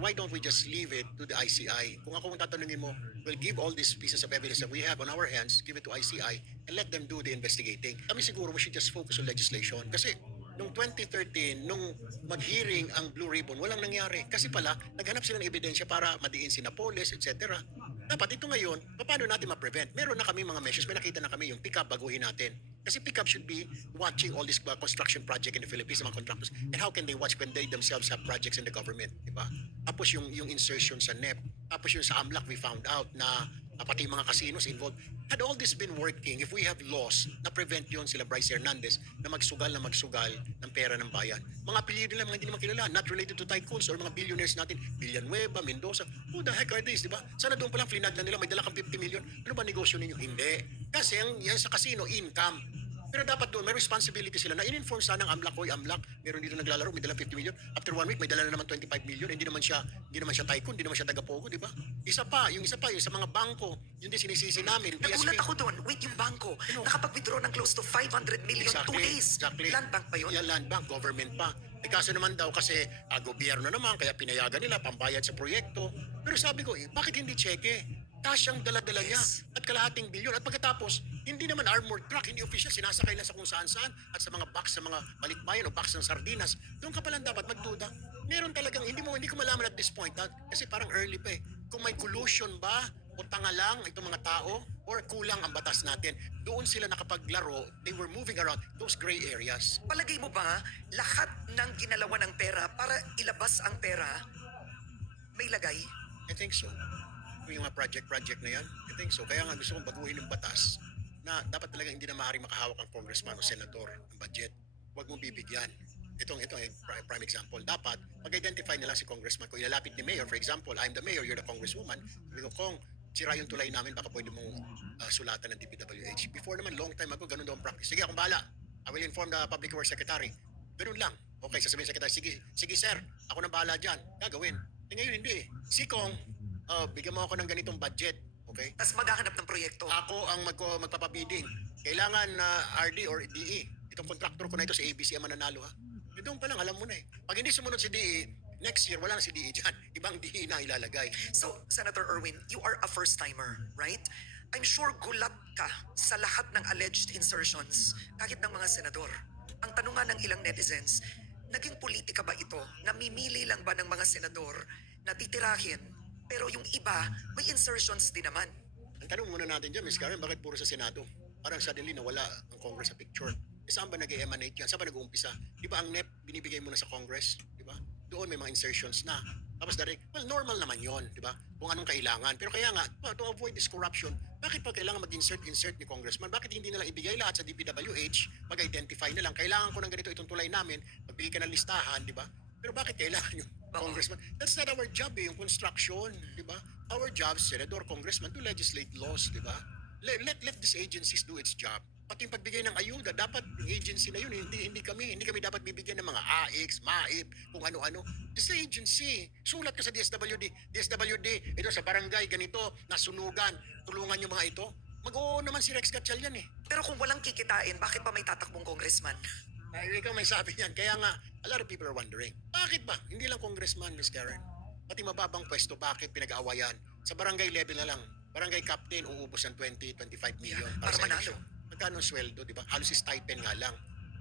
Why don't we just leave it to the ICI? Kung ako tatanungin mo, we'll give all these pieces of evidence that we have on our hands, give it to ICI, and let them do the investigating. Kami siguro we should just focus on legislation. Kasi noong 2013, nung mag-hearing ang Blue Ribbon, walang nangyari. Kasi pala, naghanap sila ng ebidensya para madiin si Napoles, etc. Dapat ito ngayon, paano natin ma-prevent? Meron na kami mga measures, may nakita na kami yung pick-up, baguhin natin. Kasi pick-up should be watching all this construction project in the Philippines, mga contractors. And how can they watch when they themselves have projects in the government, di ba? Tapos yung insertion sa NEP, tapos yung sa AMLAC, we found out na pati yung mga casinos involved. Had all this been working, if we have laws na prevent yun sila Bryce Hernandez na magsugal ng pera ng bayan. Mga apelyido nila, mga hindi naman kilala, not related to tycoons or mga billionaires natin, Villanueva, Mendoza, who the heck are these, di ba? Sana doon palang flinag na nila, may dala kang 50 million. Ano ba negosyo ninyo? Hindi. Kasi yan sa casino, income. Pero dapat doon, may responsibility sila na in-inform sana ng AMLAC, oy AMLAC, meron dito naglalaro, may dala 50 million. After 1 week, may dala na naman 25 million. Hindi naman siya tycoon, hindi naman siya taga-pogo, di ba? Isa pa, yung sa mga bangko, yun din sinisisi namin. Nagulat ako doon. Wait, yung bangko, nakapag-withdraw ng close to 500 million 2 days. Exactly. Land bank pa yun? Yeah, land bank, government pa. Kaso naman daw kasi gobyerno naman, kaya pinayagan nila, pambayad sa proyekto. Pero sabi ko, bakit hindi cheque? Kasyang dala-dala niya at kalahating bilyon. At pagkatapos, hindi naman armored truck, hindi official, sinasakay lang sa kung saan-saan at sa mga box, sa mga balikbayan o box ng sardinas. Doon ka palang dapat magduda. Meron talagang, hindi ko malaman at this point, kasi parang early pa eh. Kung may collusion ba o tanga lang itong mga tao or kulang ang batas natin, doon sila nakapaglaro, they were moving around those gray areas. Palagay mo ba, lahat ng ginalawan ng pera para ilabas ang pera, may lagay? I think so. Yung mga project na yan, I think so. Kaya nga gusto kong baguhin ng batas na dapat talaga hindi na maaaring makahawak ang congressman o senador ng budget. Huwag mong bibigyan. Ito ay prime example. Dapat mag-identify nila si congressman. Kung ilalapit ni mayor, for example, I'm the mayor, you're the congresswoman. Sabi ko, kung sira yung tulay namin, baka pwede mong sulatan ng DPWH. Before naman, long time ago, ganun daw ang practice. Sige, akong bahala. I will inform the public works secretary. Ganun lang. Okay, sasabihin sa secretary, sige sir, ako nang bahala dyan. Gagawin. Ngayon hindi. Sikong, bigyan mo ako ng ganitong budget, okay? Tapos maghahanap ng proyekto. Ako ang magpapabidding. Kailangan RD or DE. Itong contractor ko na ito si ABC ang mananalo, ha? Doon pa lang, alam mo na eh. Pag hindi sumunod si DE, next year wala na si DE dyan. Ibang DE na ilalagay. So, Senator Erwin, you are a first-timer, right? I'm sure gulat ka sa lahat ng alleged insertions, kahit ng mga senador. Ang tanungan ng ilang netizens, naging politika ba ito? Namimili lang ba ng mga senador na titirahin, pero yung iba, may insertions din naman? Ang tanong muna natin dyan, Ms. Karen, bakit puro sa Senado? Parang suddenly nawala ang Congress sa picture. Saan ba nag-emanate yan? Saan ba nag-uumpisa? Di ba ang NEP binibigay mo na sa Congress? Di ba? Doon may mga insertions na. Tapos direct, well, normal naman yon, di ba? Kung anong kailangan. Pero kaya nga, to avoid this corruption, bakit pa kailangan mag-insert ni Congressman? Bakit hindi na lang ibigay lahat sa DPWH, mag-identify na lang, kailangan ko ng ganito itong tulay namin, magbigay ka ng listahan, di ba? Pero bakit kailangan yung Congressman? That's not our job yung construction, di ba? Our job, Senador, Congressman, to legislate laws, di ba? Let these agencies do its job. Pati yung pagbigay ng ayuda, dapat yung agency na yun, hindi kami dapat bibigyan ng mga AX, MAIP, kung ano-ano. This agency, sulat ka sa DSWD, ito sa barangay, ganito, nasunugan, tulungan yung mga ito. Mag-oo naman si Rex Gatchalian eh. Pero kung walang kikitain, bakit pa may tatakbong congressman? Ay, ikaw may sabi yan. Kaya nga, a lot of people are wondering, bakit ba? Hindi lang congressman, Miss Karen. Pati mababang pwesto, bakit pinag-aawayan? Sa barangay level na lang, barangay captain, uubos ng 20-25 million Para sa manalo. eleksyon. Magkano ang sweldo, di ba? Halos stipend nga lang.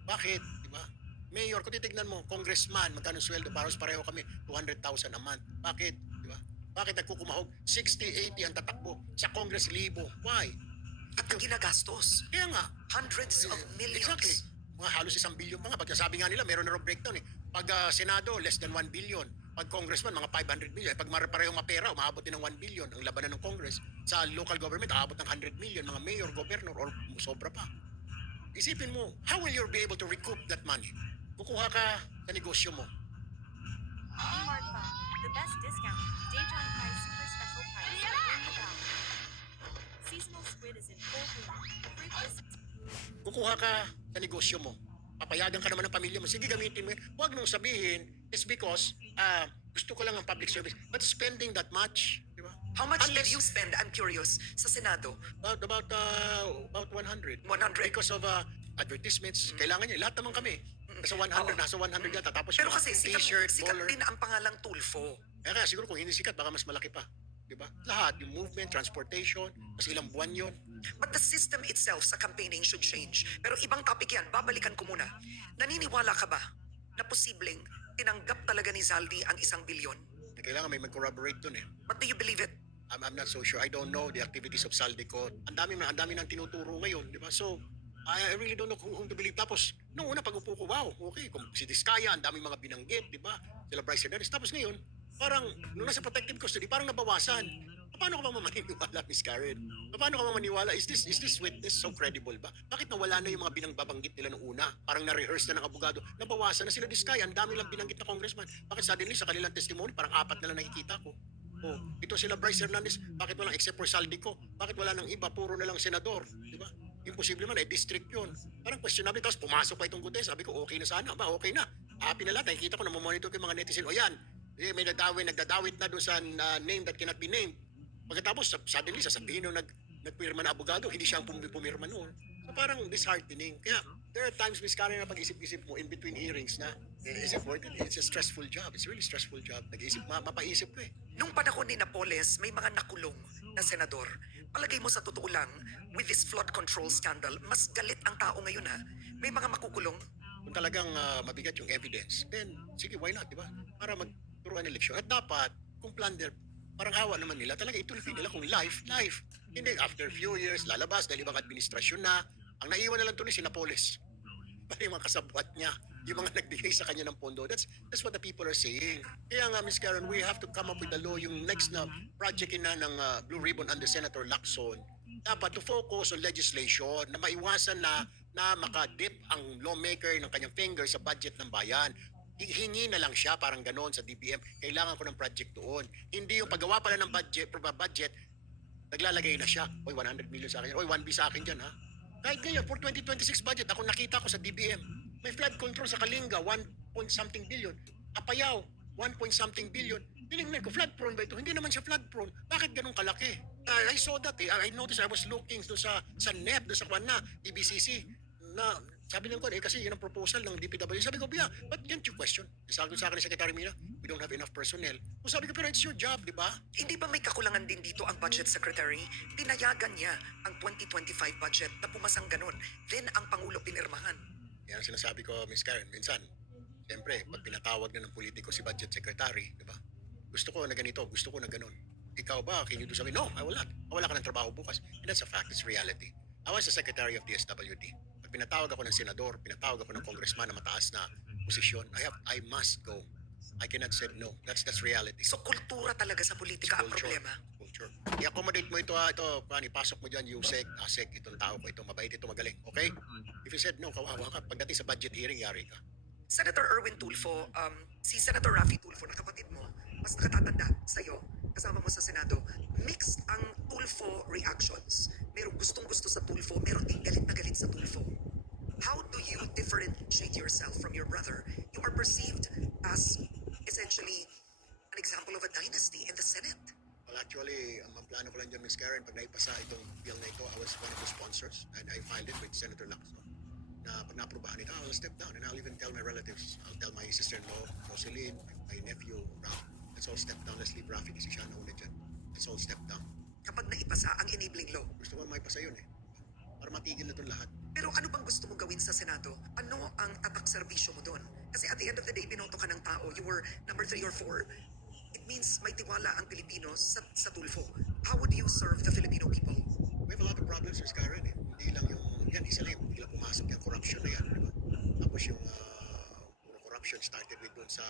Bakit, di ba? Mayor, kung titignan mo, congressman, magkano ang sweldo? Pareho kami, 200,000 a month. Bakit, di ba? Bakit nagkukumahog? 60, 80 ang tatakbo. Sa Congress, libo. Why? At ang ginagastos, Kaya nga, hundreds of millions. exactly. Mga halos 1 billion pa nga. Pag sabi nga nila, meron na raw breakdown eh. Pag Senado, less than 1 billion. Pag Congressman, mga 500 million. Pag parehong mapera, umaabot din ng 1 billion ang labanan ng Congress. Sa local government, aabot ng 100 million. Mga mayor, governor, or sobra pa. Isipin mo, how will you be able to recoup that money? Kukuha ka sa negosyo mo. Mark pa. The best discount. Daejeon Price Super Special Price. Ring the bell. Seasonal squid is in full bloom. Free crisp. Kukuha ka sa negosyo mo. Papayagan ka naman ng pamilya mo. Sige, gamitin mo yun. Huwag mong sabihin, it's because gusto ko lang ang public service. But spending that much, di ba? How much did Unless- you spend, I'm curious, sa Senado? About 100. 100. Because of advertisements. Kailangan niya. Lahat naman kami. Nasa 100, Oo. nasa 100 yata. Tapos Pero yung kasi mga sikat t-shirt, baller. din ang pangalang Tulfo. Kaya siguro kung hindi sikat, baka mas malaki pa. Di ba? Lahat. Yung movement, transportation, mas ilang buwan yun. But the system itself sa campaigning should change. Pero ibang topic yan, babalikan ko muna. Naniniwala ka ba na posibleng tinanggap talaga ni Zaldi ang 1 bilyon? Kailangan may mag-corroborate dun eh. But do you believe it? I'm not so sure. I don't know the activities of Saldico. Ang dami nang tinuturo ngayon, di ba? So, I really don't know whom to believe. Tapos, nung una pag-upo ko, wow, okay, kung si Diskaya, ang daming mga binanggit, di ba? Sila Bryce Hernandez. Tapos ngayon, parang, nung nasa protective custody, parang nabawasan. Paano ka ba maniniwala, Miss Karen? Paano ka ba maniniwala? Is this witness so credible ba? Bakit nawala na yung mga binangbabanggit nila nung una? Parang na-rehearse na ng abogado. Nabawasan na sila Diskaya. Ang dami lang binanggit na congressman. Bakit suddenly sa kanilang testimony, parang 4 na lang nakikita ko? Oh, ito sila Bryce Hernandez. Bakit walang except for Saldico? Bakit wala nang iba? Puro na lang senador. Di ba? Imposible man, district yun. Parang questionable. Tapos pumasok pa itong Gutes. Sabi ko, okay na sana. Ba, okay na. Happy na lahat. Nakikita ko, namamonitor ko yung mga netizen. O yan, may nagdadawit na doon sa name that cannot be named. Pagkatapos, suddenly, sasabihin nung nagpirma na abogado, hindi siya ang pumirma noon. So parang disheartening. Kaya, there are times, Miss Karen, na pag-isip-isip mo in between hearings na, is it worth it? It's a stressful job. It's a really stressful job. Nag-isip, mapaisip ko eh. Nung panahon ni Napoles, may mga nakulong na senador. Palagay mo sa totoo lang, with this flood control scandal, mas galit ang tao ngayon ha. May mga makukulong. Kung talagang mabigat yung evidence, then sige, why not, di ba? Para magturuan ng eleksyon. At dapat, kung plunder, parang awa naman nila, talaga itulfi nila kung life. Hindi, after few years, lalabas dahil ibang administrasyon na, ang naiwan na lang tuloy si Napoles. Para yung mga kasabwat niya, yung mga nagbigay sa kanya ng pondo. That's what the people are saying. Kaya nga, Ms. Karen, we have to come up with the law. Yung next na project na ng Blue Ribbon under Senator Lacson, dapat to focus on legislation na maiwasan na makadip ang lawmaker ng kanyang finger sa budget ng bayan. Hingi na lang siya, parang ganon sa DBM. Kailangan ko ng project doon. Hindi yung paggawa pala ng budget, naglalagay na siya. Oy, 100 million sa akin. Oy, 1B sa akin dyan, ha? Kahit ngayon, for 2026 budget, ako nakita ko sa DBM. May flood control sa Kalinga, 1 billion. Apayao, 1 billion. Tinignan ko, flood prone ba ito? Hindi naman siya flood prone. Bakit ganun kalaki? I saw that eh. I noticed, I was looking doon sa NEP, doon sa kwan na, DBCC, na sabi ng kwan, kasi yun ang proposal ng DPW. Sabi ko, yeah, but can't you question? Sabi sa akin ni Secretary Mina, we don't have enough personnel. O sabi ko, pero it's your job, di ba? Hindi ba may kakulangan din dito ang budget secretary? Pinayagan niya ang 2025 budget na pumasang ganun. Then ang Pangulo pinirmahan. Yan ang sinasabi ko, Ms. Karen, minsan, siyempre, pag pinatawag na ng politiko si budget secretary, di ba? Gusto ko na ganito, gusto ko na ganun. Ikaw ba, can you do something? No, I will not. Wala ka ng trabaho bukas. And that's a fact, it's reality. I was the secretary of the SWD. Pag pinatawag ako ng senador, pinatawag ako ng congressman na mataas na posisyon, I must go. I cannot say no. That's reality. So kultura talaga sa politika ang problema. Culture. I-accommodate mo ito, ipasok mo dyan, Yusek, Asek, itong tao ko, ito, mabait ito, magaling. Okay? If you said no, kawawa ka. Pagdating sa budget hearing, yari ka. Senator Erwin Tulfo, si Senator Raffy Tulfo na kapatid mo, mas nakatatanda sa'yo, kasama mo sa Senado, mixed ang Tulfo reactions. Merong gustong-gusto sa Tulfo, meron din galit na galit sa Tulfo. How do you differentiate yourself from your brother? You are perceived as essentially an example of a dynasty in the Senate. Well, actually, ang plano ko lang dyan, Ms. Karen, pag naipasa itong bill na ito, I was one of the sponsors and I filed it with Senator Lacson. Na pag naaprubahan ito, I'll step down and I'll even tell my relatives. I'll tell my sister-in-law, Roseline, my nephew, Ralph. Let's all step down. Let's leave Rafi kasi siya nauna dyan. Let's all step down. Kapag naipasa ang enabling law. Gusto ko maipasa yun eh. Para matigil na itong lahat. Pero ano bang gusto mong gawin sa Senado? Ano ang tatak serbisyo mo doon? Kasi at the end of the day, binoto ka ng tao. You were number 3 or 4. It means may tiwala ang Pilipinos sa Tulfo. How would you serve the Filipino people? We have a lot of problems, Ms. Karen eh. Hindi lang yung, yan, isa lang, hindi lang pumasok yung corruption na yan. Diba? Tapos yung puro corruption started with doon sa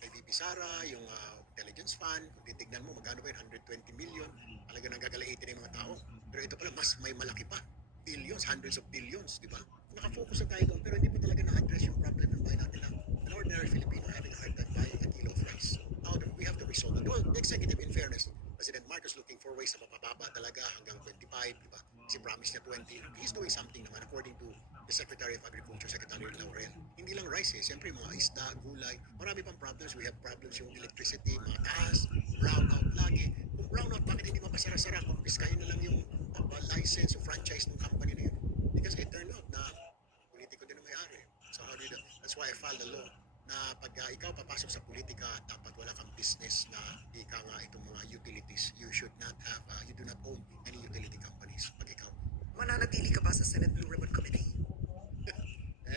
kay VP Sara, yung intelligence fund, kung titignan mo, magkano ba yun, 120 million, talaga nagagalaitin ng mga tao. Pero ito pala, mas may malaki pa. Billions, hundreds of billions, di ba? Nakafocus na tayo doon, pero hindi pa talaga na-address yung problem ng bayan natin lang. An ordinary Filipino having a hard time buying a kilo of rice. How do we have to resolve it? Well, the executive, in fairness, President Marcos looking for ways na mapababa talaga hanggang 25, di ba? Kasi promise niya 20. He's doing something naman according to the Secretary of Agriculture, Secretary Laurel. Hindi lang rice eh. Siyempre mga isda, gulay. Marami pang problems. We have problems yung electricity, mga taas, brownout lagi. Kung brownout, bakit hindi mapasara-sara? Kung piskahin na lang yung license o franchise ng company na yun. Because it turned out na politiko din ang may-ari. So how do you do? That's why I filed a law na pag ikaw papasok sa politika, dapat wala kang business na ika nga itong mga utilities. You should not have, you do not own any utility companies pag ikaw. Mananatili ka ba sa Senate Blue Ribbon Committee?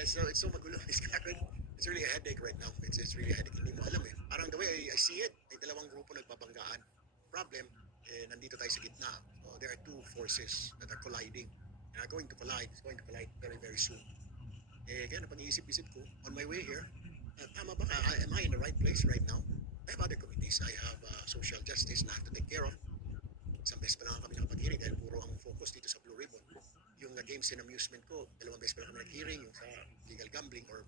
So it's so magulo, Ms. Karen. It's really a headache right now. It's really a headache. Hindi mo alam eh. Parang the way I see it, may dalawang grupo nagbabanggaan. Problem, nandito tayo sa gitna. So there are two forces that are colliding. And are going to collide. It's going to collide very, very soon. Kaya napag-iisip-isip ko, on my way here, tama ba ka? Am I in the right place right now? I have other committees. I have social justice na I have to take care of. kasi ng amusement ko, 2 beses pa lang kami nag-hearing, yung sa legal gambling or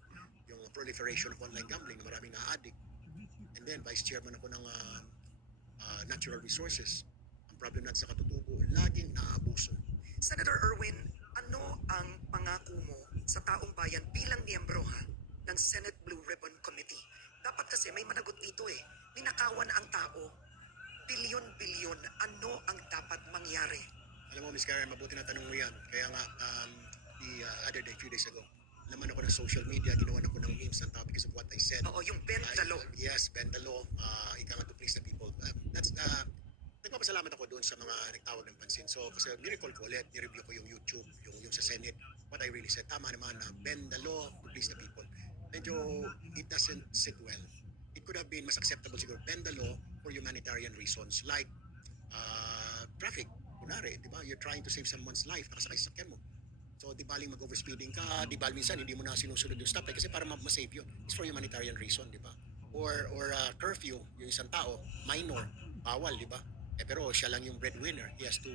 yung proliferation of online gambling na maraming na-addict. And then, vice chairman ako ng natural resources. Ang problem natin sa katutubo, laging naaabuso. Senator Erwin, ano ang pangako mo sa taong bayan bilang miyembro ng Senate Blue Ribbon Committee? Dapat kasi may managot dito eh. Ninakawan ang tao. Bilyon-bilyon. Ano ang dapat mangyari? Alam mo, Ms. Karen, mabuti na tanong mo yan. Kaya nga, the other day, few days ago, naman ako ng social media, ginawa ko ng memes on top because of what I said. Oo, yung bend the law. Yes, bend the law. Ika nga to please the people. Nagpapasalamat ako doon sa mga nagtawag ng pansin. So, kasi ni-recall ko ulit, ni-review ko yung YouTube, yung sa Senate, what I really said. Tama naman na bend the law to please the people. Medyo, it doesn't sit well. It could have been mas acceptable siguro, bend the law for humanitarian reasons like traffic. Kunwari, di ba? You're trying to save someone's life, nakasakay sa sakyan mo. So, di baling mag-overspeeding ka, di baling minsan hindi mo na sinusunod yung stoplight kasi para ma-save yun. It's for humanitarian reason, di ba? Or curfew, yung isang tao, minor, bawal, di ba? Pero siya lang yung breadwinner. He has to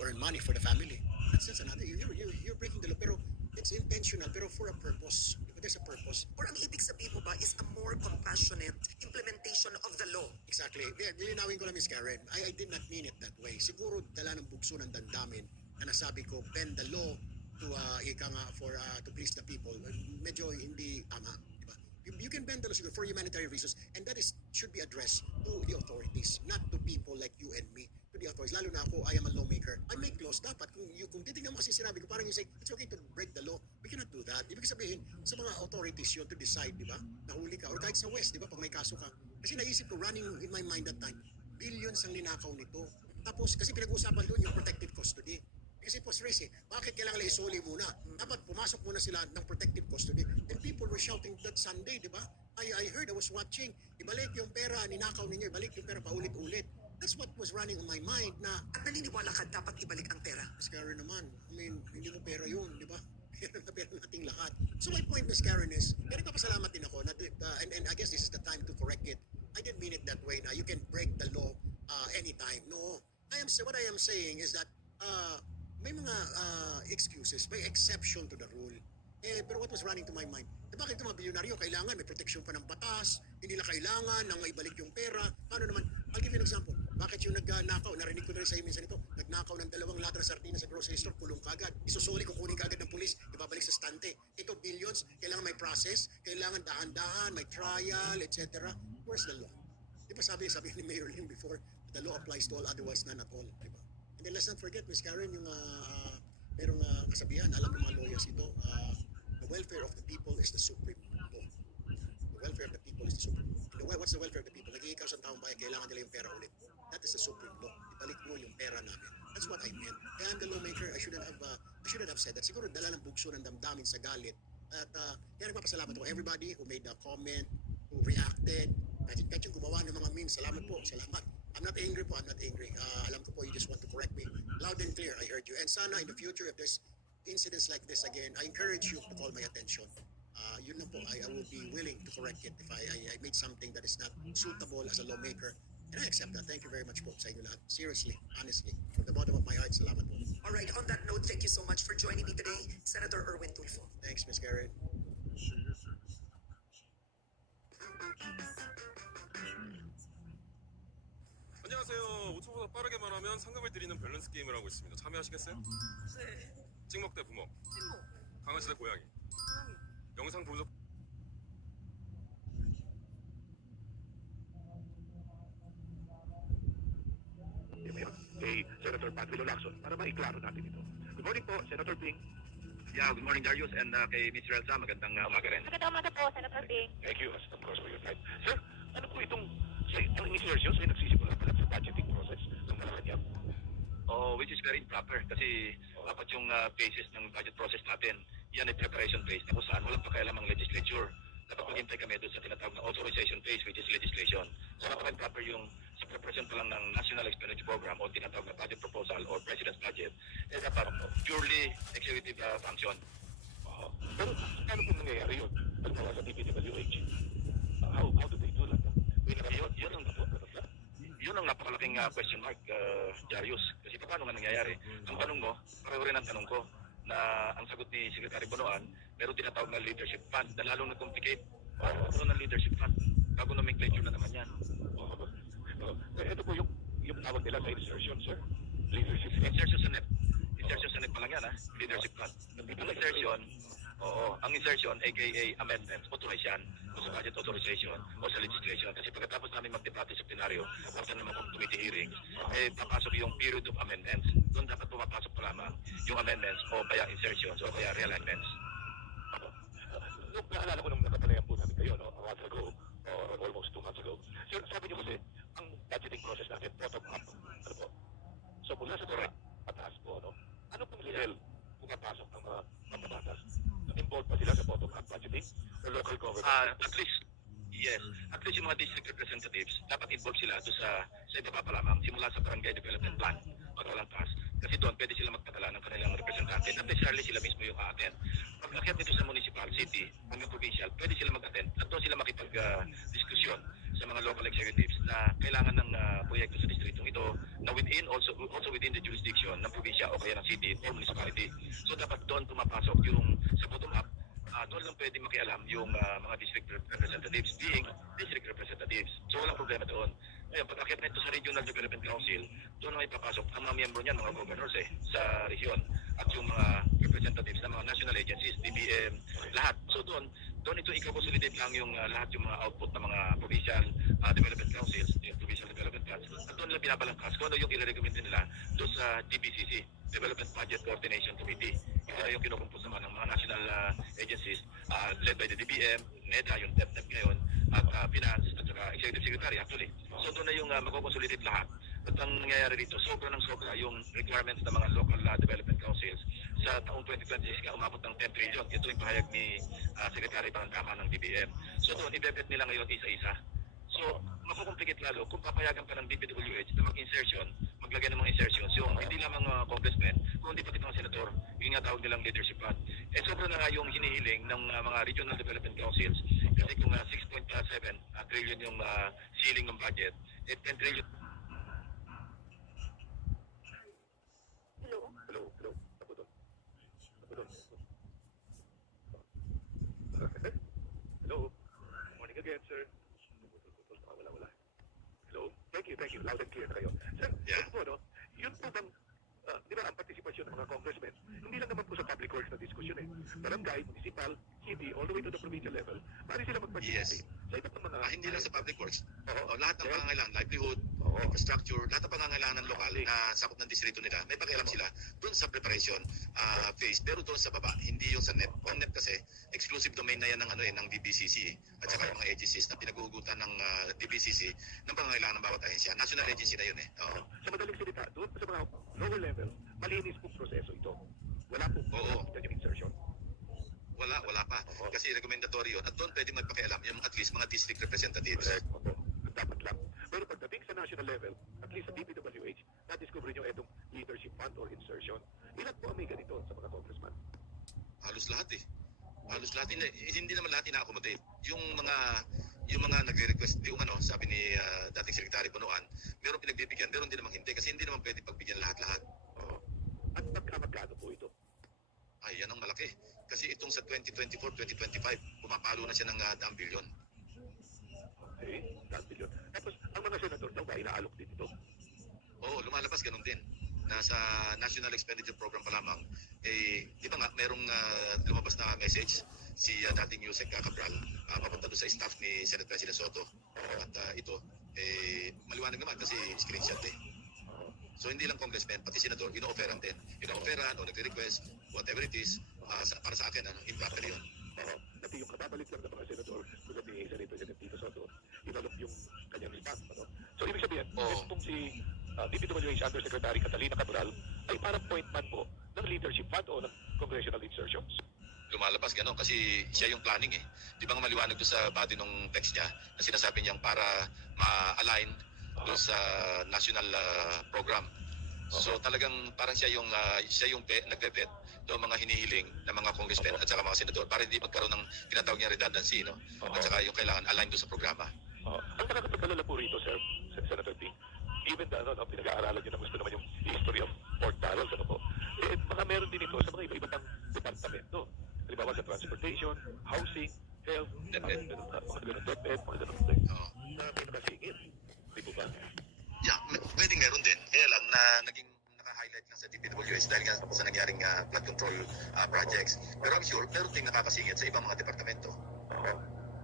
earn money for the family. That's another. You're breaking the law. Pero it's intentional. Pero for a purpose. There's a purpose. Or ang ibig sabihin mo ba is a more compassionate implementation of the law? Exactly. Linawin ko lang, Ms. Karen. I did not mean it that way. Siguro dala ng bugso ng damdamin na nasabi ko, bend the law to to please the people. Medyo hindi tama. Diba? You can bend the law for humanitarian reasons, and that should be addressed to the authorities, not to people like you and me. To the authorities. Lalo na ako, I am a lawmaker. I make laws. Dapat, kung titignan mo kasi sinabi ko, parang you say, it's okay to break the law. We cannot do that. Ibig sabihin, sa mga authorities yun to decide, di ba? Nahuli ka. Or kahit sa West, di ba? Pag may kaso ka. Kasi naisip ko, running in my mind that time, billions ang ninakaw nito. Tapos, kasi pinag-uusapan doon yung protective custody. Kasi post-race bakit kailangan nila isoli muna? Dapat pumasok muna sila ng protective custody. And people were shouting that Sunday, di ba? I heard, I was watching. Ibalik yung pera, ninakaw ninyo, ibalik yung pera paulit-ulit. That's what was running on my mind na, At naniniwala ka dapat ibalik ang pera? Ms. Karen naman, I mean, hindi mo pera yun, di ba? Pera na pera nating lahat. So my point, Ms. Karen, is, pero nagpapasalamat din ako, and I guess this is the time to correct it. I didn't mean it that way na you can break the law anytime. No. What I am saying is that may mga excuses, may exception to the rule. Pero what was running to my mind, bakit yung mga bilyonaryo kailangan, may protection pa ng batas, hindi na kailangan nang maibalik yung pera. Paano naman? I'll give you an example. Bakit yung nagnakaw, narinig ko na rin sa iyo minsan ito, nagnakaw ng 2 lata sardinas sa grocery store, kulong kagad. Isusuli, kukunin kagad ng pulis, ibabalik sa stante. Ito, billions, kailangan may process, kailangan dahan-dahan, may trial, etc. Where's the law? Di ba sabi ni Mayor Lim before, the law applies to all, otherwise none at all. Di ba? And then let's not forget, Ms. Karen, yung merong kasabihan, alam ng mga lawyers ito, the welfare of the people is the supreme law. The welfare of the people is the supreme law. What's the welfare of the people? Nag-iikaw sa taong bayan, kailangan nila yung pera ulit. That is the supreme law. Ibalik mo yung pera namin. That's what I meant. Kaya I'm the lawmaker, I shouldn't have said that. Siguro dala ng bugso ng damdamin sa galit. At kaya nagpapasalamat ako everybody who made a comment, who reacted, kahit yung gumawa ng mga memes. Salamat po, salamat. I'm not angry po, I'm not angry. Alam ko po, you just want to correct me. Loud and clear, I heard you. And sana in the future, if there's incidents like this again, I encourage you to call my attention. Yun lang po, I will be willing to correct it if I made something that is not suitable as a lawmaker. And I accept that. Thank you very much po sa inyo lahat. Seriously, honestly, from the bottom of my heart, salamat po. Alright, on that note, thank you so much for joining me today, Senator Erwin Tulfo. Thanks, Ms. Karen. 안녕하세요. 5초보다 빠르게 말하면 상금을 드리는 밸런스 게임을 하고 있습니다. 참여하시겠어요? 네. 찍먹 대 부먹, 찐모. 강아지 대 고양이. 고양이. 영상 분석. Kay Senator Padre Lacson para maiklaro natin ito. Good morning po, Senator Ping. Yeah, good morning, Darius, and kay Mr. Elsa, magandang umaga rin. Magandang umaga po, Senator Bing. Thank you, of course, for your time. Sir, ano po itong ang initiation ay nagsisimula pala sa budgeting process ng Malacanang? Oh, which is very improper kasi dapat yung phases ng budget process natin, yan ay preparation phase na kung saan walang pakialam ang legislature. Dapat maghintay kami doon sa tinatawag na authorization phase, which is legislation. So napaka-improper yung sa preparation pa lang ng National Expenditure Program o tinatawag na budget proposal or President's Budget, dapat purely executive function. Pero paano po nangyayari yun? Halimbawa sa DPWH, how do they do that? Yun ang napakalaking question mark, Darius. Kasi paano nga nangyayari? Ang tanong mo, pareho rin ang tanong ko. na ang sagot ni Secretary Bonoan, meron tinatawag na leadership fund na lalong nag-complicate. Ano ng leadership fund? Bago nomenclature na naman yan. Ito po yung tawag nila sa insertion, sir. Leadership fund. Insertion sa NEP. Insertion sa NEP pa lang yan, ha? Leadership fund. Ang insertion, aka amendments, authorize yan o sa budget authorization o sa legislation. Kasi pagkatapos namin mag-debate sa plenaryo, after naman kung committee hearings, papasok yung period of amendments. Doon dapat pumapasok pa lamang yung amendments o kaya insertions o kaya realignments. Naalala ko nung nakapalayan po namin kayo, no? A month ago, or almost 2 months ago. Sir, sabi niyo kasi, ang budgeting process natin, bottom-up. Ano po? So, mula sa correct, pataas po, no? Ano pong level pumapasok ng mga pamabatas? Involved pa sila sa bottom-up budgeting or local government? At least, yes. At least yung mga district representatives, dapat involved sila doon sa iba pa lamang, simula sa barangay development plan, pag walang pass. Kasi doon, pwede sila magpadala ng kanilang representante. Not necessarily sila mismo yung a-attend. Pag nakiat dito sa municipal, city, o yung provincial, pwede sila mag-attend. At doon sila makipag-diskusyon sa mga local executives na kailangan ng proyekto sa distrito ito na within, also within the jurisdiction ng probinsya o kaya ng city or municipality. So dapat doon pumapasok yung sa bottom-up. Doon lang pwede makialam yung mga district representatives being district representatives. So walang problema doon. Ngayon, pag akit na ito sa Regional Development Council, doon may papasok ang mga miyembro niyan, mga governors sa region at yung mga representatives ng mga national agencies, DBM, lahat. So doon ito i-consolidate lang yung lahat yung mga output ng mga provincial development councils, yung provincial development plans. At doon lang binabalangkas kung ano yung i-recommend nila doon sa DBCC, Development Budget Coordination Committee. Ito na yung kinukumpos naman ng mga national agencies led by the DBM, NEDA, yung DepNEP ngayon, at Finance, at saka Executive Secretary actually. So doon na yung magkoconsolidate lahat. At ang nangyayari dito, sobra yung requirements ng mga local development councils. Sa taong 2026 nga umabot ng 10 trillion. Ito yung pahayag ni Secretary Pangangkama ng DBM. So doon, i-debit nila ngayon isa-isa. So, makukomplicate lalo kung papayagan pa ng DPWH na mag-insertion, maglagay ng mga insertions, yung hindi lamang congressmen, kundi pati mga senador, yung nga tawag nilang leadership fund. Sobra na nga yung hinihiling ng mga regional development councils kasi kung 6.7 trillion yung ceiling ng budget, 10 trillion. Hello. Ako doon. Hello. Morning again, sir. Wala. Hello. Thank you. Loud and clear na kayo. Sir, yun po, no? Yun po bang, di ba, ang partisipasyon ng mga congressmen, hindi lang naman po sa public works na diskusyon barangay, municipal, city, all the way to the provincial level, pwede sila mag-participate sa iba't ng mga... hindi lang sa public works. Lahat ng pangangailangan, livelihood, infrastructure, lahat ng pangangailangan ng lokal na sakop ng distrito nila, may pakialam sila doon sa preparation phase, pero doon sa baba, hindi yung sa NEP. Ang NEP kasi, exclusive domain na yan ng DBCC at saka yung mga agencies na pinagugutan ng DBCC ng pangangailangan ng bawat ahensya. National agency na yun Sa madaling salita, doon sa mga lower level, malinis pong proseso ito. Wala pong yung insertion. Wala pa. Kasi recommendatory yun. At doon pwede magpakialam yung at least mga district representatives. Dapat lang. Pero pagdating sa national level, at least sa DPWH, na-discover nyo itong leadership fund or insertion. Ilan po ang may ganito sa mga congressman? Halos lahat. Hindi naman lahat ina-accommodate. Yung mga nagre-request, sabi ni dating Secretary Bonoan, meron pinagbibigyan, meron din namang hindi. Kasi hindi naman pwede pagbigyan lahat-lahat. At magkano po ito? Ay, yan ang malaki. Kasi itong sa 2024-2025, pumapalo na siya ng 100 billion. Okay, 100 billion. Tapos, ang mga senador daw ba inaalok din ito? Oo, lumalabas ganun din. Nasa National Expenditure Program pa lamang, di ba nga, merong lumabas na message si dating Yusek Cabral, papunta doon sa staff ni Senate President Soto. At ito, maliwanag naman kasi screenshot So hindi lang congressmen, pati senador, ino-offeran din. Ino-offeran o nagre-request, whatever it is, para sa akin, improper yun. Pati yung kababalik lang ng mga senador, tulad ni Senator President Tito Soto, inalok yung kanyang staff. So ibig sabihin, itong si DPWH Undersecretary Catalina Cabral ay parang point man po ng leadership fund o ng congressional insertions. Lumalabas gano'n kasi siya yung planning Di ba nga maliwanag doon sa body ng text niya na sinasabi niyang para ma-align doon sa national program. So talagang parang siya yung nagbe-vet doon mga hinihiling ng mga congressmen at saka mga senador para hindi magkaroon ng tinatawag niya redundancy, At saka yung kailangan align doon sa programa. Ang nakakapagkalala po rito, sir, Senator P, even pinag-aaralan niyo na gusto naman yung history of pork barrels, eh, baka meron din ito sa mga iba-iba pang departamento. Halimbawa sa transportation, housing, health, mga ganun DepEd, mga ganun Oo. na may nakasingit. Di po ba? Yeah, pwedeng meron din. Kaya lang na naging naka-highlight lang sa DPWS dahil nga sa nangyaring flood control projects. Pero I'm sure meron ding nakakasingit sa ibang mga departamento. Oo.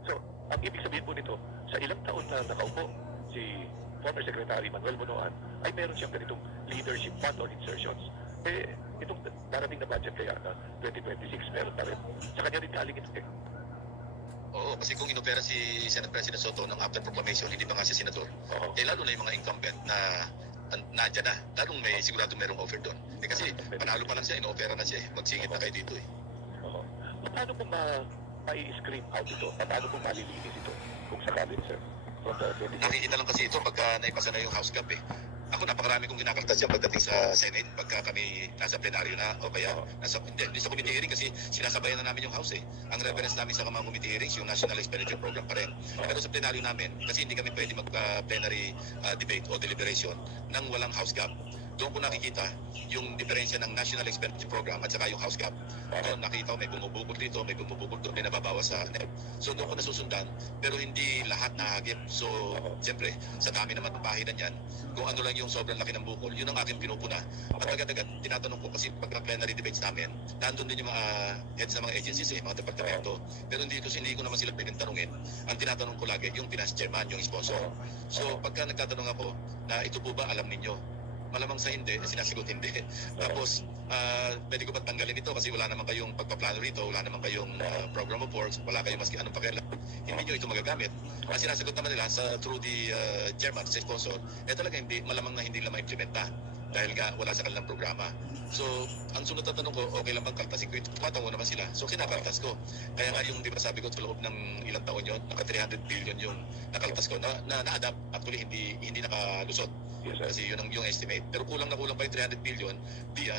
So, ang ibig sabihin po nito, sa ilang taon na nakaupo si former Secretary Manuel Bonoan, ay meron siyang ganitong leadership fund or insertions. Eh, itong darating na budget kaya na 2026, meron pa rin. Sa kanya rin galing ito. Oo, kasi kung inopera si Senate President Soto ng after proclamation, hindi pa nga siya senador. Oo. Eh lalo na yung mga incumbent na nandiyan na. Lalong may sigurado merong offer doon. Eh kasi panalo pa lang siya, inopera na siya. Magsingit na kayo dito eh. Oo. Paano po ma-screen out ito? Paano po malilinis ito? Kung sakali, sir. From the 2026. Nakikita lang kasi ito pagka naipasa na yung House Cup eh. Ako napakarami kong ginakaltas yan pagdating sa Senate, pagka kami nasa plenaryo na o kaya hindi sa committee hearing kasi sinasabayan na namin yung House eh. Ang reference namin sa mga committee hearings, yung National Expenditure Program pa rin. Pero sa plenaryo namin, kasi hindi kami pwede mag-plenary debate o deliberation nang walang House Cup. Doon ko nakikita yung diferensya ng National Expenditure Program at saka yung House Cup. Doon nakita ko may bumubukol dito, may bumubukol doon, may nababawas sa NEP. So doon ko nasusundan, pero hindi lahat nahagip. So siyempre, sa dami naman ng pahinan yan, kung ano lang yung sobrang laki ng bukol, yun ang aking pinupuna. At agad-agad, tinatanong ko kasi pagka plenary debates namin, nandun din yung mga heads ng mga agencies eh, mga departamento. Pero hindi ko naman sila pwedeng tanungin. Ang tinatanong ko lagi, yung finance chairman, yung sponsor. So pagka nagtatanong ako na ito po ba alam ninyo? Malamang sa hindi, sinasagot hindi. Tapos, pwede ko ba tanggalin ito kasi wala naman kayong pagpaplano rito, wala naman kayong program of works, wala kayong maski anong pakialam. Hindi nyo ito magagamit. Ang sinasagot naman nila through the chairman, sa sponsor, talaga hindi, malamang na hindi lang ma-implementa dahil nga wala sa kanilang programa. So, ang sunod na tanong ko, okay lang bang kaltasin ko ito? Tumatango naman sila. So, kinakaltas ko. Kaya nga yung, di ba sabi ko, sa loob ng ilang taon yun, naka 300 billion yung nakaltas ko, na-adapt. Actually, hindi nakalusot. Kasi yun ang yung estimate. Pero kulang na kulang pa yung 300 billion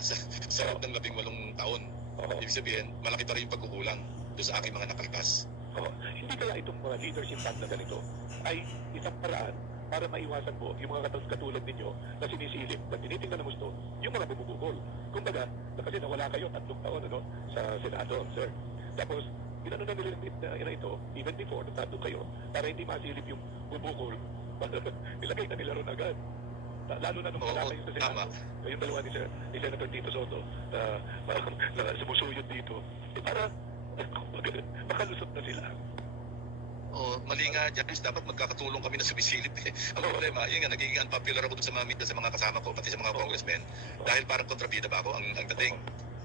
sa loob ng 18 taon. Ibig sabihin, malaki pa rin yung pagkukulang doon sa aking mga nakaltas. Hindi kaya itong mga leadership fund na ganito ay isang paraan para maiwasan po yung mga katulad ninyo na sinisilip na tinitingnan ng gusto yung mga bumubukol. Kumbaga, kasi nawala kayo 3 taon sa Senado, sir. Tapos, ginano na nila ito, even before, nandun kayo, para hindi masilip yung bubukol, nilagay na nila ron agad. Lalo na nung wala kayo sa Senado. Yung dalawa ni Senator Tito Soto na sumusuyod dito. Para makalusot na sila. Mali nga, Janice, dapat magkakatulong kami na sumisilip eh. Ang problema, yun nga, nagiging unpopular ako dun sa mga media, sa mga kasama ko, pati sa mga congressmen, dahil parang kontrabida ba ako ang dating.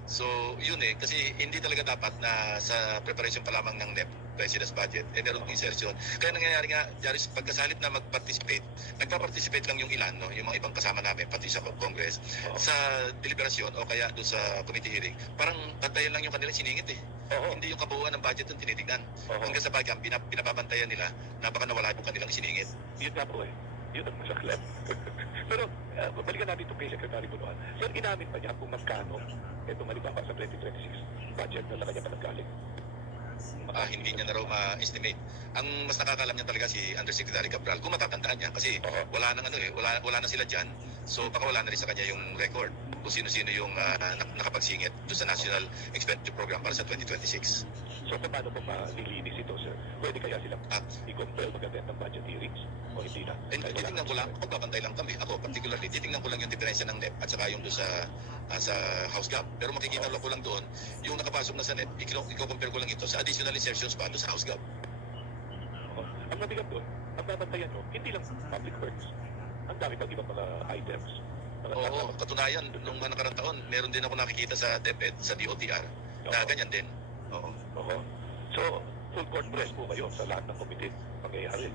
So, yun eh, kasi hindi talaga dapat na sa preparation pa lamang ng NEP, President's Budget, meron insertion. Kaya nangyayari nga, Janice, pagkasalit na mag-participate, nagpa-participate lang yung ilan, no? Yung mga ibang kasama namin, pati sa Congress, sa deliberasyon o kaya doon sa committee hearing, parang pantayan lang yung kanilang siningit eh. Hindi yung kabuuan ng budget yung tinitignan. Hanggang sa bagay, pinapabantayan nila na baka nawala yung kanilang siningit. Yun nga po eh. Yun ang masaklat. Pero, balikan natin itong kay Secretary Bonoan. Sir, inamin pa niya kung magkano itong halimbawa sa 2026 budget na kanya panagaling. Hindi niya na raw ma-estimate. Ang mas nakakalam niya talaga si Undersecretary Cabral, kung matatandaan niya, kasi wala na sila dyan, so baka wala na rin sa kanya yung record kung sino-sino yung nakapagsingit doon sa National Expenditure Program para sa 2026. So, paano po malilinis ito, sir? Pwede kaya silang i-compel mag-attend ng budget hearings o hindi na? Titingnan ko lang, magbabantay lang kami. Ako, particularly, titingnan ko lang yung diferensya ng NEP at saka yung doon sa House Cup. Pero makikita ko lang doon, yung nakapasok na sa NEP, i-compare ko lang ito sa additional insertions pa doon sa House Cup. Ang mabigat doon, ang babantayan nyo, hindi lang public works. Ang dami pang ibang mga items. Oo, katunayan, nung mga nakarang taon, meron din ako nakikita sa DepEd, sa DOTR, na ganyan din. Oo. So, full court press po kayo sa lahat ng committee pangyayari.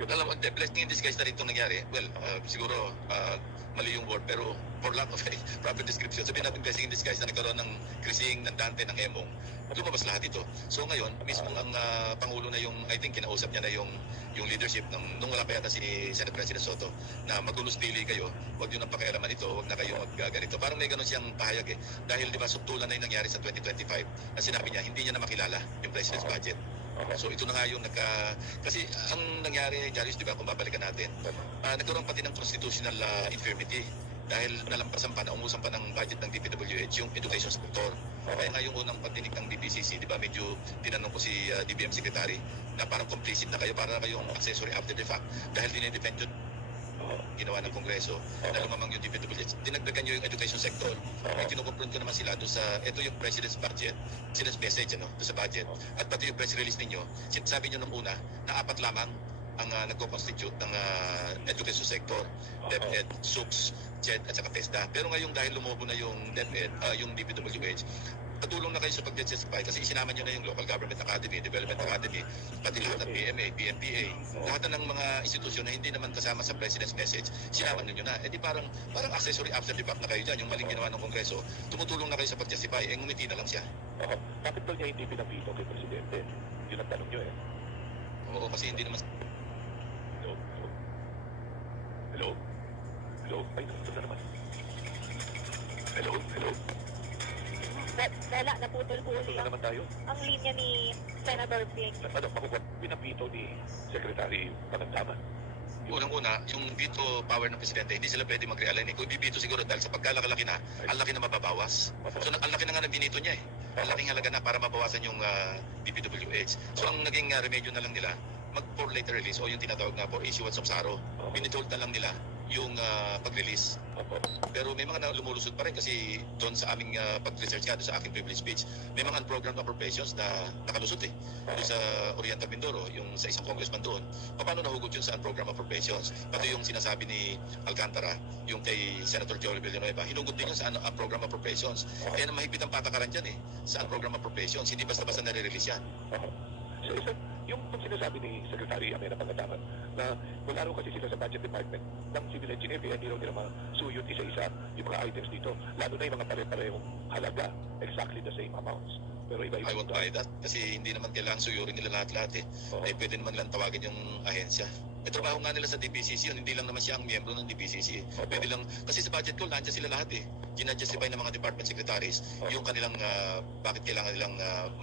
Alam mo, blessing in disguise na rin itong nangyari. Well, siguro mali yung word, pero for lack of a proper description, sabihin natin blessing in disguise na nagkaroon ng Krising, ng Dante, ng Emong, lumabas lahat ito. So ngayon, mismo ang Pangulo na yung, I think, kinausap niya na yung leadership nung wala pa yata si Senate President Soto, na magulustili kayo, huwag yun ang pakialaman ito, huwag na kayo magganito. Parang may ganun siyang pahayag eh. Dahil di ba, subtulan na yung nangyari sa 2025, na sinabi niya, hindi niya na makilala yung President's budget. So ito na nga yung kasi ang nangyari, Jarius, di ba, kung babalikan natin, nagkaroon pati ng constitutional infirmity dahil nalampasan pa, naungusan pa ng budget ng DPWH yung education sector. Kaya nga yung unang pagdinig ng DPCC, di ba, medyo tinanong ko si DBM Secretary na parang complicit na kayo, para kayong accessory after the fact dahil dinidefend yun ginawa ng Kongreso na lumamang yung DPWH. Dinagdagan nyo yung education sector. Ay kinukumpron ko naman sila doon sa, ito yung President's budget, President's message, doon sa budget. At pati yung press release ninyo, sinasabi nyo nung una na 4 lamang ang nagko-constitute ng education sector, DepEd, SUPS, CHED at saka TESDA. Pero ngayon dahil lumobo na yung DepEd, yung DPWH, patulong na kayo sa pag-justify kasi isinama nyo na yung Local Government Academy, Development Academy, pati lahat ng PMA, PMPA, lahat ng mga institusyon na hindi naman kasama sa President's message, sinama nyo na. Eh di parang accessory after the fact na kayo dyan, yung maling ginawa ng Kongreso, tumutulong na kayo sa pag-justify, eh ngumiti na lang siya. Bakit daw niya hindi pinapito kay Presidente? Yun ang tanong nyo eh. Oo, kasi hindi naman... Hello? Hello? Hello? Ay, ito na naman. Hello? Hello? Wala, naputol-huli Ito na naman tayo. ang linya ni Senator Ping. Ano, makukuha, pinapito ni Secretary Pangandama. Unang-una, yung veto power ng Presidente, hindi sila pwede mag-realign. Kung bibito siguro dahil sa pagkalaki na, ang laki na mababawas. So, ang laki na nga ng binito niya eh. Ang laking halaga na para mabawasan yung DPWH. So, ang naging remedyo na lang nila, for later release o yung tinatawag na for issuance of SARO, binitold na lang nila yung pag-release. Pero may mga lumulusot pa rin kasi doon sa aming pag-research nga, doon sa aking privilege speech, may mga unprogrammed appropriations na nakalusot eh. Doon sa Oriental Mindoro, yung sa isang congressman doon. Paano nahugot yun sa unprogrammed appropriations? Pati yung sinasabi ni Alcantara, yung kay Senator Joel Villanueva, hinugot din yun sa unprogrammed appropriations. Kaya na mahigpit ang patakaran dyan eh, sa unprogrammed appropriations. Hindi basta-basta nare-release yan. So, yung sinasabi ni Secretary Amena Pangandama na wala raw kasi sila sa budget department ng civil engineer kaya hindi raw nila masuyot isa-isa yung mga items dito, lalo na yung mga pare-parehong halaga, exactly the same amounts. Pero iba-iba. I won't buy that kasi hindi naman kailangan suyurin nila lahat-lahat eh. Ay pwede naman lang tawagin yung ahensya. May trabaho nga nila sa DPCC yun, hindi lang naman siya ang miyembro ng DPCC. Pwede lang, kasi sa budget call, nandiyan sila lahat eh. Gina-justify ng mga department secretaries yung kanilang, bakit kailangan nilang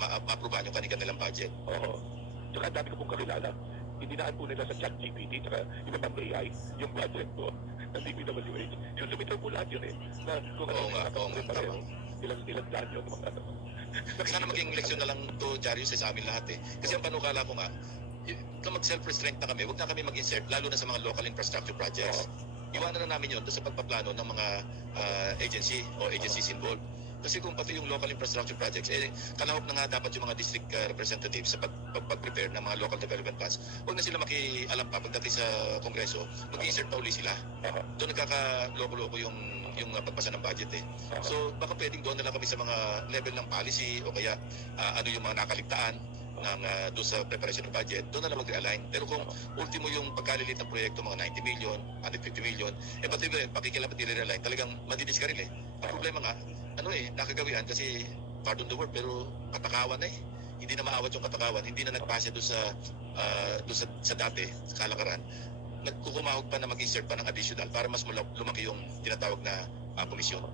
ma-aprobahan yung kanilang budget. Tsaka dami ko pong kakilala, idinaan po nila sa ChatGPT tsaka iba pang AI yung budget po ng DPWH. Yung lumitaw po lahat yun eh. Na kung pareho, ilang daan yun mga ano. Sana maging leksyon na lang to, Jarius, sa amin lahat eh. Kasi ang panukala ko nga, kung mag-self-restraint na kami, huwag na kami mag-insert, lalo na sa mga local infrastructure projects. Iwanan na namin yun doon sa pagpaplano ng mga agency o agencies involved. Kasi kung pati yung local infrastructure projects, eh, kalahok na nga dapat yung mga district representatives sa pag-prepare ng mga local development plans. Huwag na sila makialam pa pagdating sa Kongreso, mag-insert pa uli sila. Doon nagkaka-loko-loko yung pagpasa ng budget eh. So baka pwedeng doon na lang kami sa mga level ng policy o kaya ano yung mga nakaligtaan ng doon sa preparation ng budget, doon na lang mag-realign. Pero kung ultimo yung pagkalilit ng proyekto, mga 90 million, 150 million, eh pati ba pakikilam at i-realign, talagang madidiskaril eh. Ang problema nga, nakagawian kasi pardon the word, pero katakawan na eh. Hindi na maawat yung katakawan, hindi na nagpase doon sa dati, sa kalakaran. Nagkukumahog pa na mag-insert pa ng additional para mas lumaki yung tinatawag na komisyon.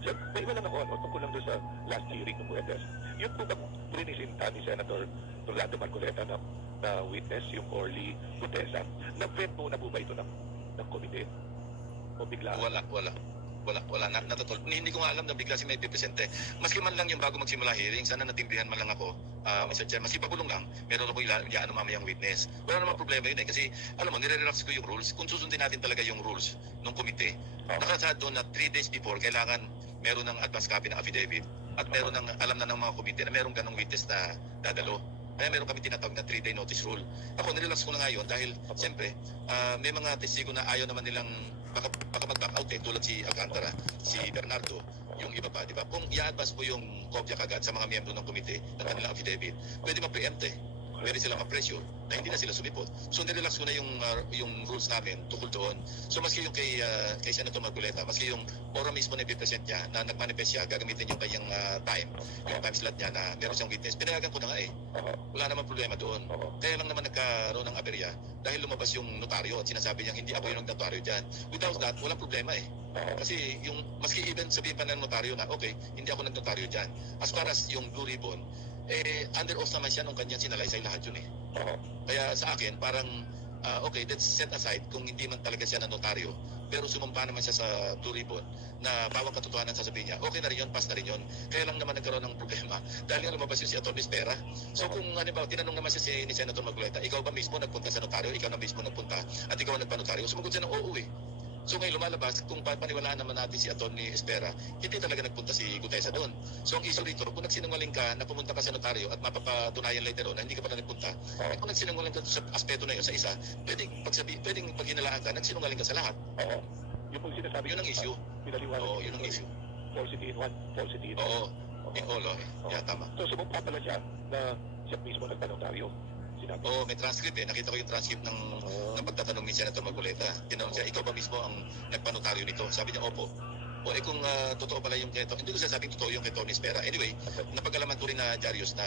So, may iba lang ako, tungkol lang doon sa last hearing ng Buetes. Yung po bang prinisinta ni Senator Rolando Marcoleta na witness, yung Orly Gutesa, na-print mo na po ba ito ng komite? O bigla? Wala na natutol. Hindi ko nga alam na bigla si may pipresente. Maski man lang yung bago magsimula hearing, sana natimbrihan man lang ako, Mr. Chair. Maski pagulong lang, meron ako ilaan mamayang witness. Wala namang problema yun eh. Kasi, alam mo, nire-relax ko yung rules. Kung susundin natin talaga yung rules ng komite, nakasaad doon na 3 days before, kailangan meron ng advance copy ng affidavit at meron ng, alam na ng mga komite na meron ganong witness na dadalo. Kaya meron kami tinatawag na 3-day notice rule. Ako, nirelax ko na ngayon dahil, siyempre, may mga testigo na ayaw naman nilang baka mag-back out eh, tulad si Alcantara, si Bernardo, yung iba pa, di ba? Kung i-advance mo yung kopya kagad sa mga miyembro ng komite ng kanilang affidavit, pwede ma-preempt eh. Pwede sila ma-pressure na hindi na sila sumipot. So nirelax ko na yung rules namin tukol doon. So maski yung kay Senator Marcoleta, maski yung ora mismo na ipipresent niya na nagmanifest siya, gagamitin yung kanyang time slot niya na meron siyang witness. Pinayagan ko na nga eh. Wala namang problema doon. Kaya lang naman nagkaroon ng aberya dahil lumabas yung notaryo at sinasabi niya hindi ako yung notaryo dyan. Without that, walang problema eh. Kasi yung maski even sabihin pa ng notaryo na okay, hindi ako nag-notaryo dyan. As far as yung Blue Ribbon, under oath naman siya nung kanyang sinalaysay lahat yun eh. Kaya sa akin, parang okay, let's set aside kung hindi man talaga siya na notaryo, pero sumumpa naman siya sa Blue Ribbon na bawang katotohanan sasabihin niya, okay na rin yun, pass na rin yun. Kaya lang naman nagkaroon ng problema dahil nga lumabas yung si Atty. Spera. So kung ano ba, tinanong naman siya ni Senator Marcoleta, ikaw ba mismo nagpunta sa notaryo? Ikaw na mismo nagpunta at ikaw ang nagpanotaryo? Sumagot siya ng oo eh. So ngayon lumalabas, kung paniwalaan naman natin si Atty. Espera, hindi talaga nagpunta si Gutesa doon. So ang issue rito, kung nagsinungaling ka na pumunta ka sa notaryo at mapapatunayan later on na hindi ka pala nagpunta, kung nagsinungaling ka sa aspeto na yun, sa isa, pwedeng paghinalaan ka, nagsinungaling ka sa lahat. Oo. Yung pong sinasabi Yun ang issue. Pinaliwanag. Oo, yun ang issue. Falsity in one, falsity in Oo, all. in all, yeah, tama. So sumumpa pala siya na siya mismo nagpanotaryo. Sinabi. Oo, may transcript eh. Nakita ko yung transcript ng pagtatanong ni Senator Marcoleta. Tinanong siya, ikaw ba mismo ang nagpanotaryo nito? Sabi niya, opo. O kung totoo pala yung keto, hindi ko sasabing totoo yung kay Tony Spera. Anyway, napagalaman ko rin na Jarius na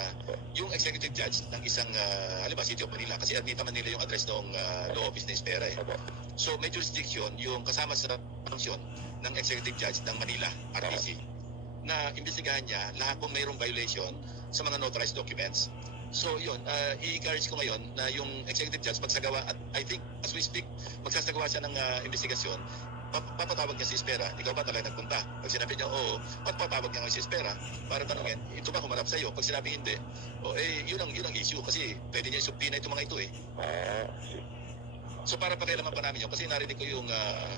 yung executive judge ng isang, halimbawa City of Manila, kasi Ermita Manila yung address ng law office ni Spera eh. So may jurisdiction yung kasama sa function ng executive judge ng Manila, RTC, na imbestigahan niya lahat kung mayroong violation sa mga notarized documents. So yun, i-encourage ko ngayon na yung executive judge magsagawa at I think as we speak, magsasagawa siya ng investigasyon. Papatawag niya si Espera, ikaw ba talaga nagpunta? Pag sinabi niya, oo, papatawag niya si Espera para tanungin, ito ba humarap sa'yo? Pag sinabi hindi, yun ang issue kasi pwede niya isubpina itong mga ito eh. So para pakialaman pa namin yun, kasi narinig ko yung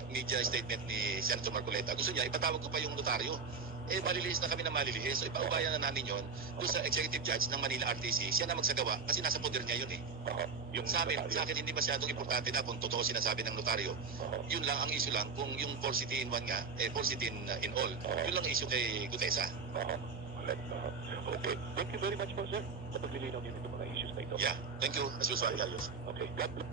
media statement ni Senator Marcoleta. Gusto niya, ipatawag ko pa yung notaryo. Malilihis na kami na malilihis. So ipaubayan na namin yun doon sa executive judge ng Manila RTC. Siya na magsagawa kasi nasa poder niya yun eh. Yung sa akin hindi masyadong importante na kung totoo sinasabi ng notaryo. Yun lang ang issue lang kung yung falsity in one nga, falsity in all. Yun lang ang issue kay Gutesa. Okay. Thank you very much po, sir, sa paglilinaw niyo nito mga issues na ito. Yeah. Thank you. As usual, Carlos. Okay. God bless.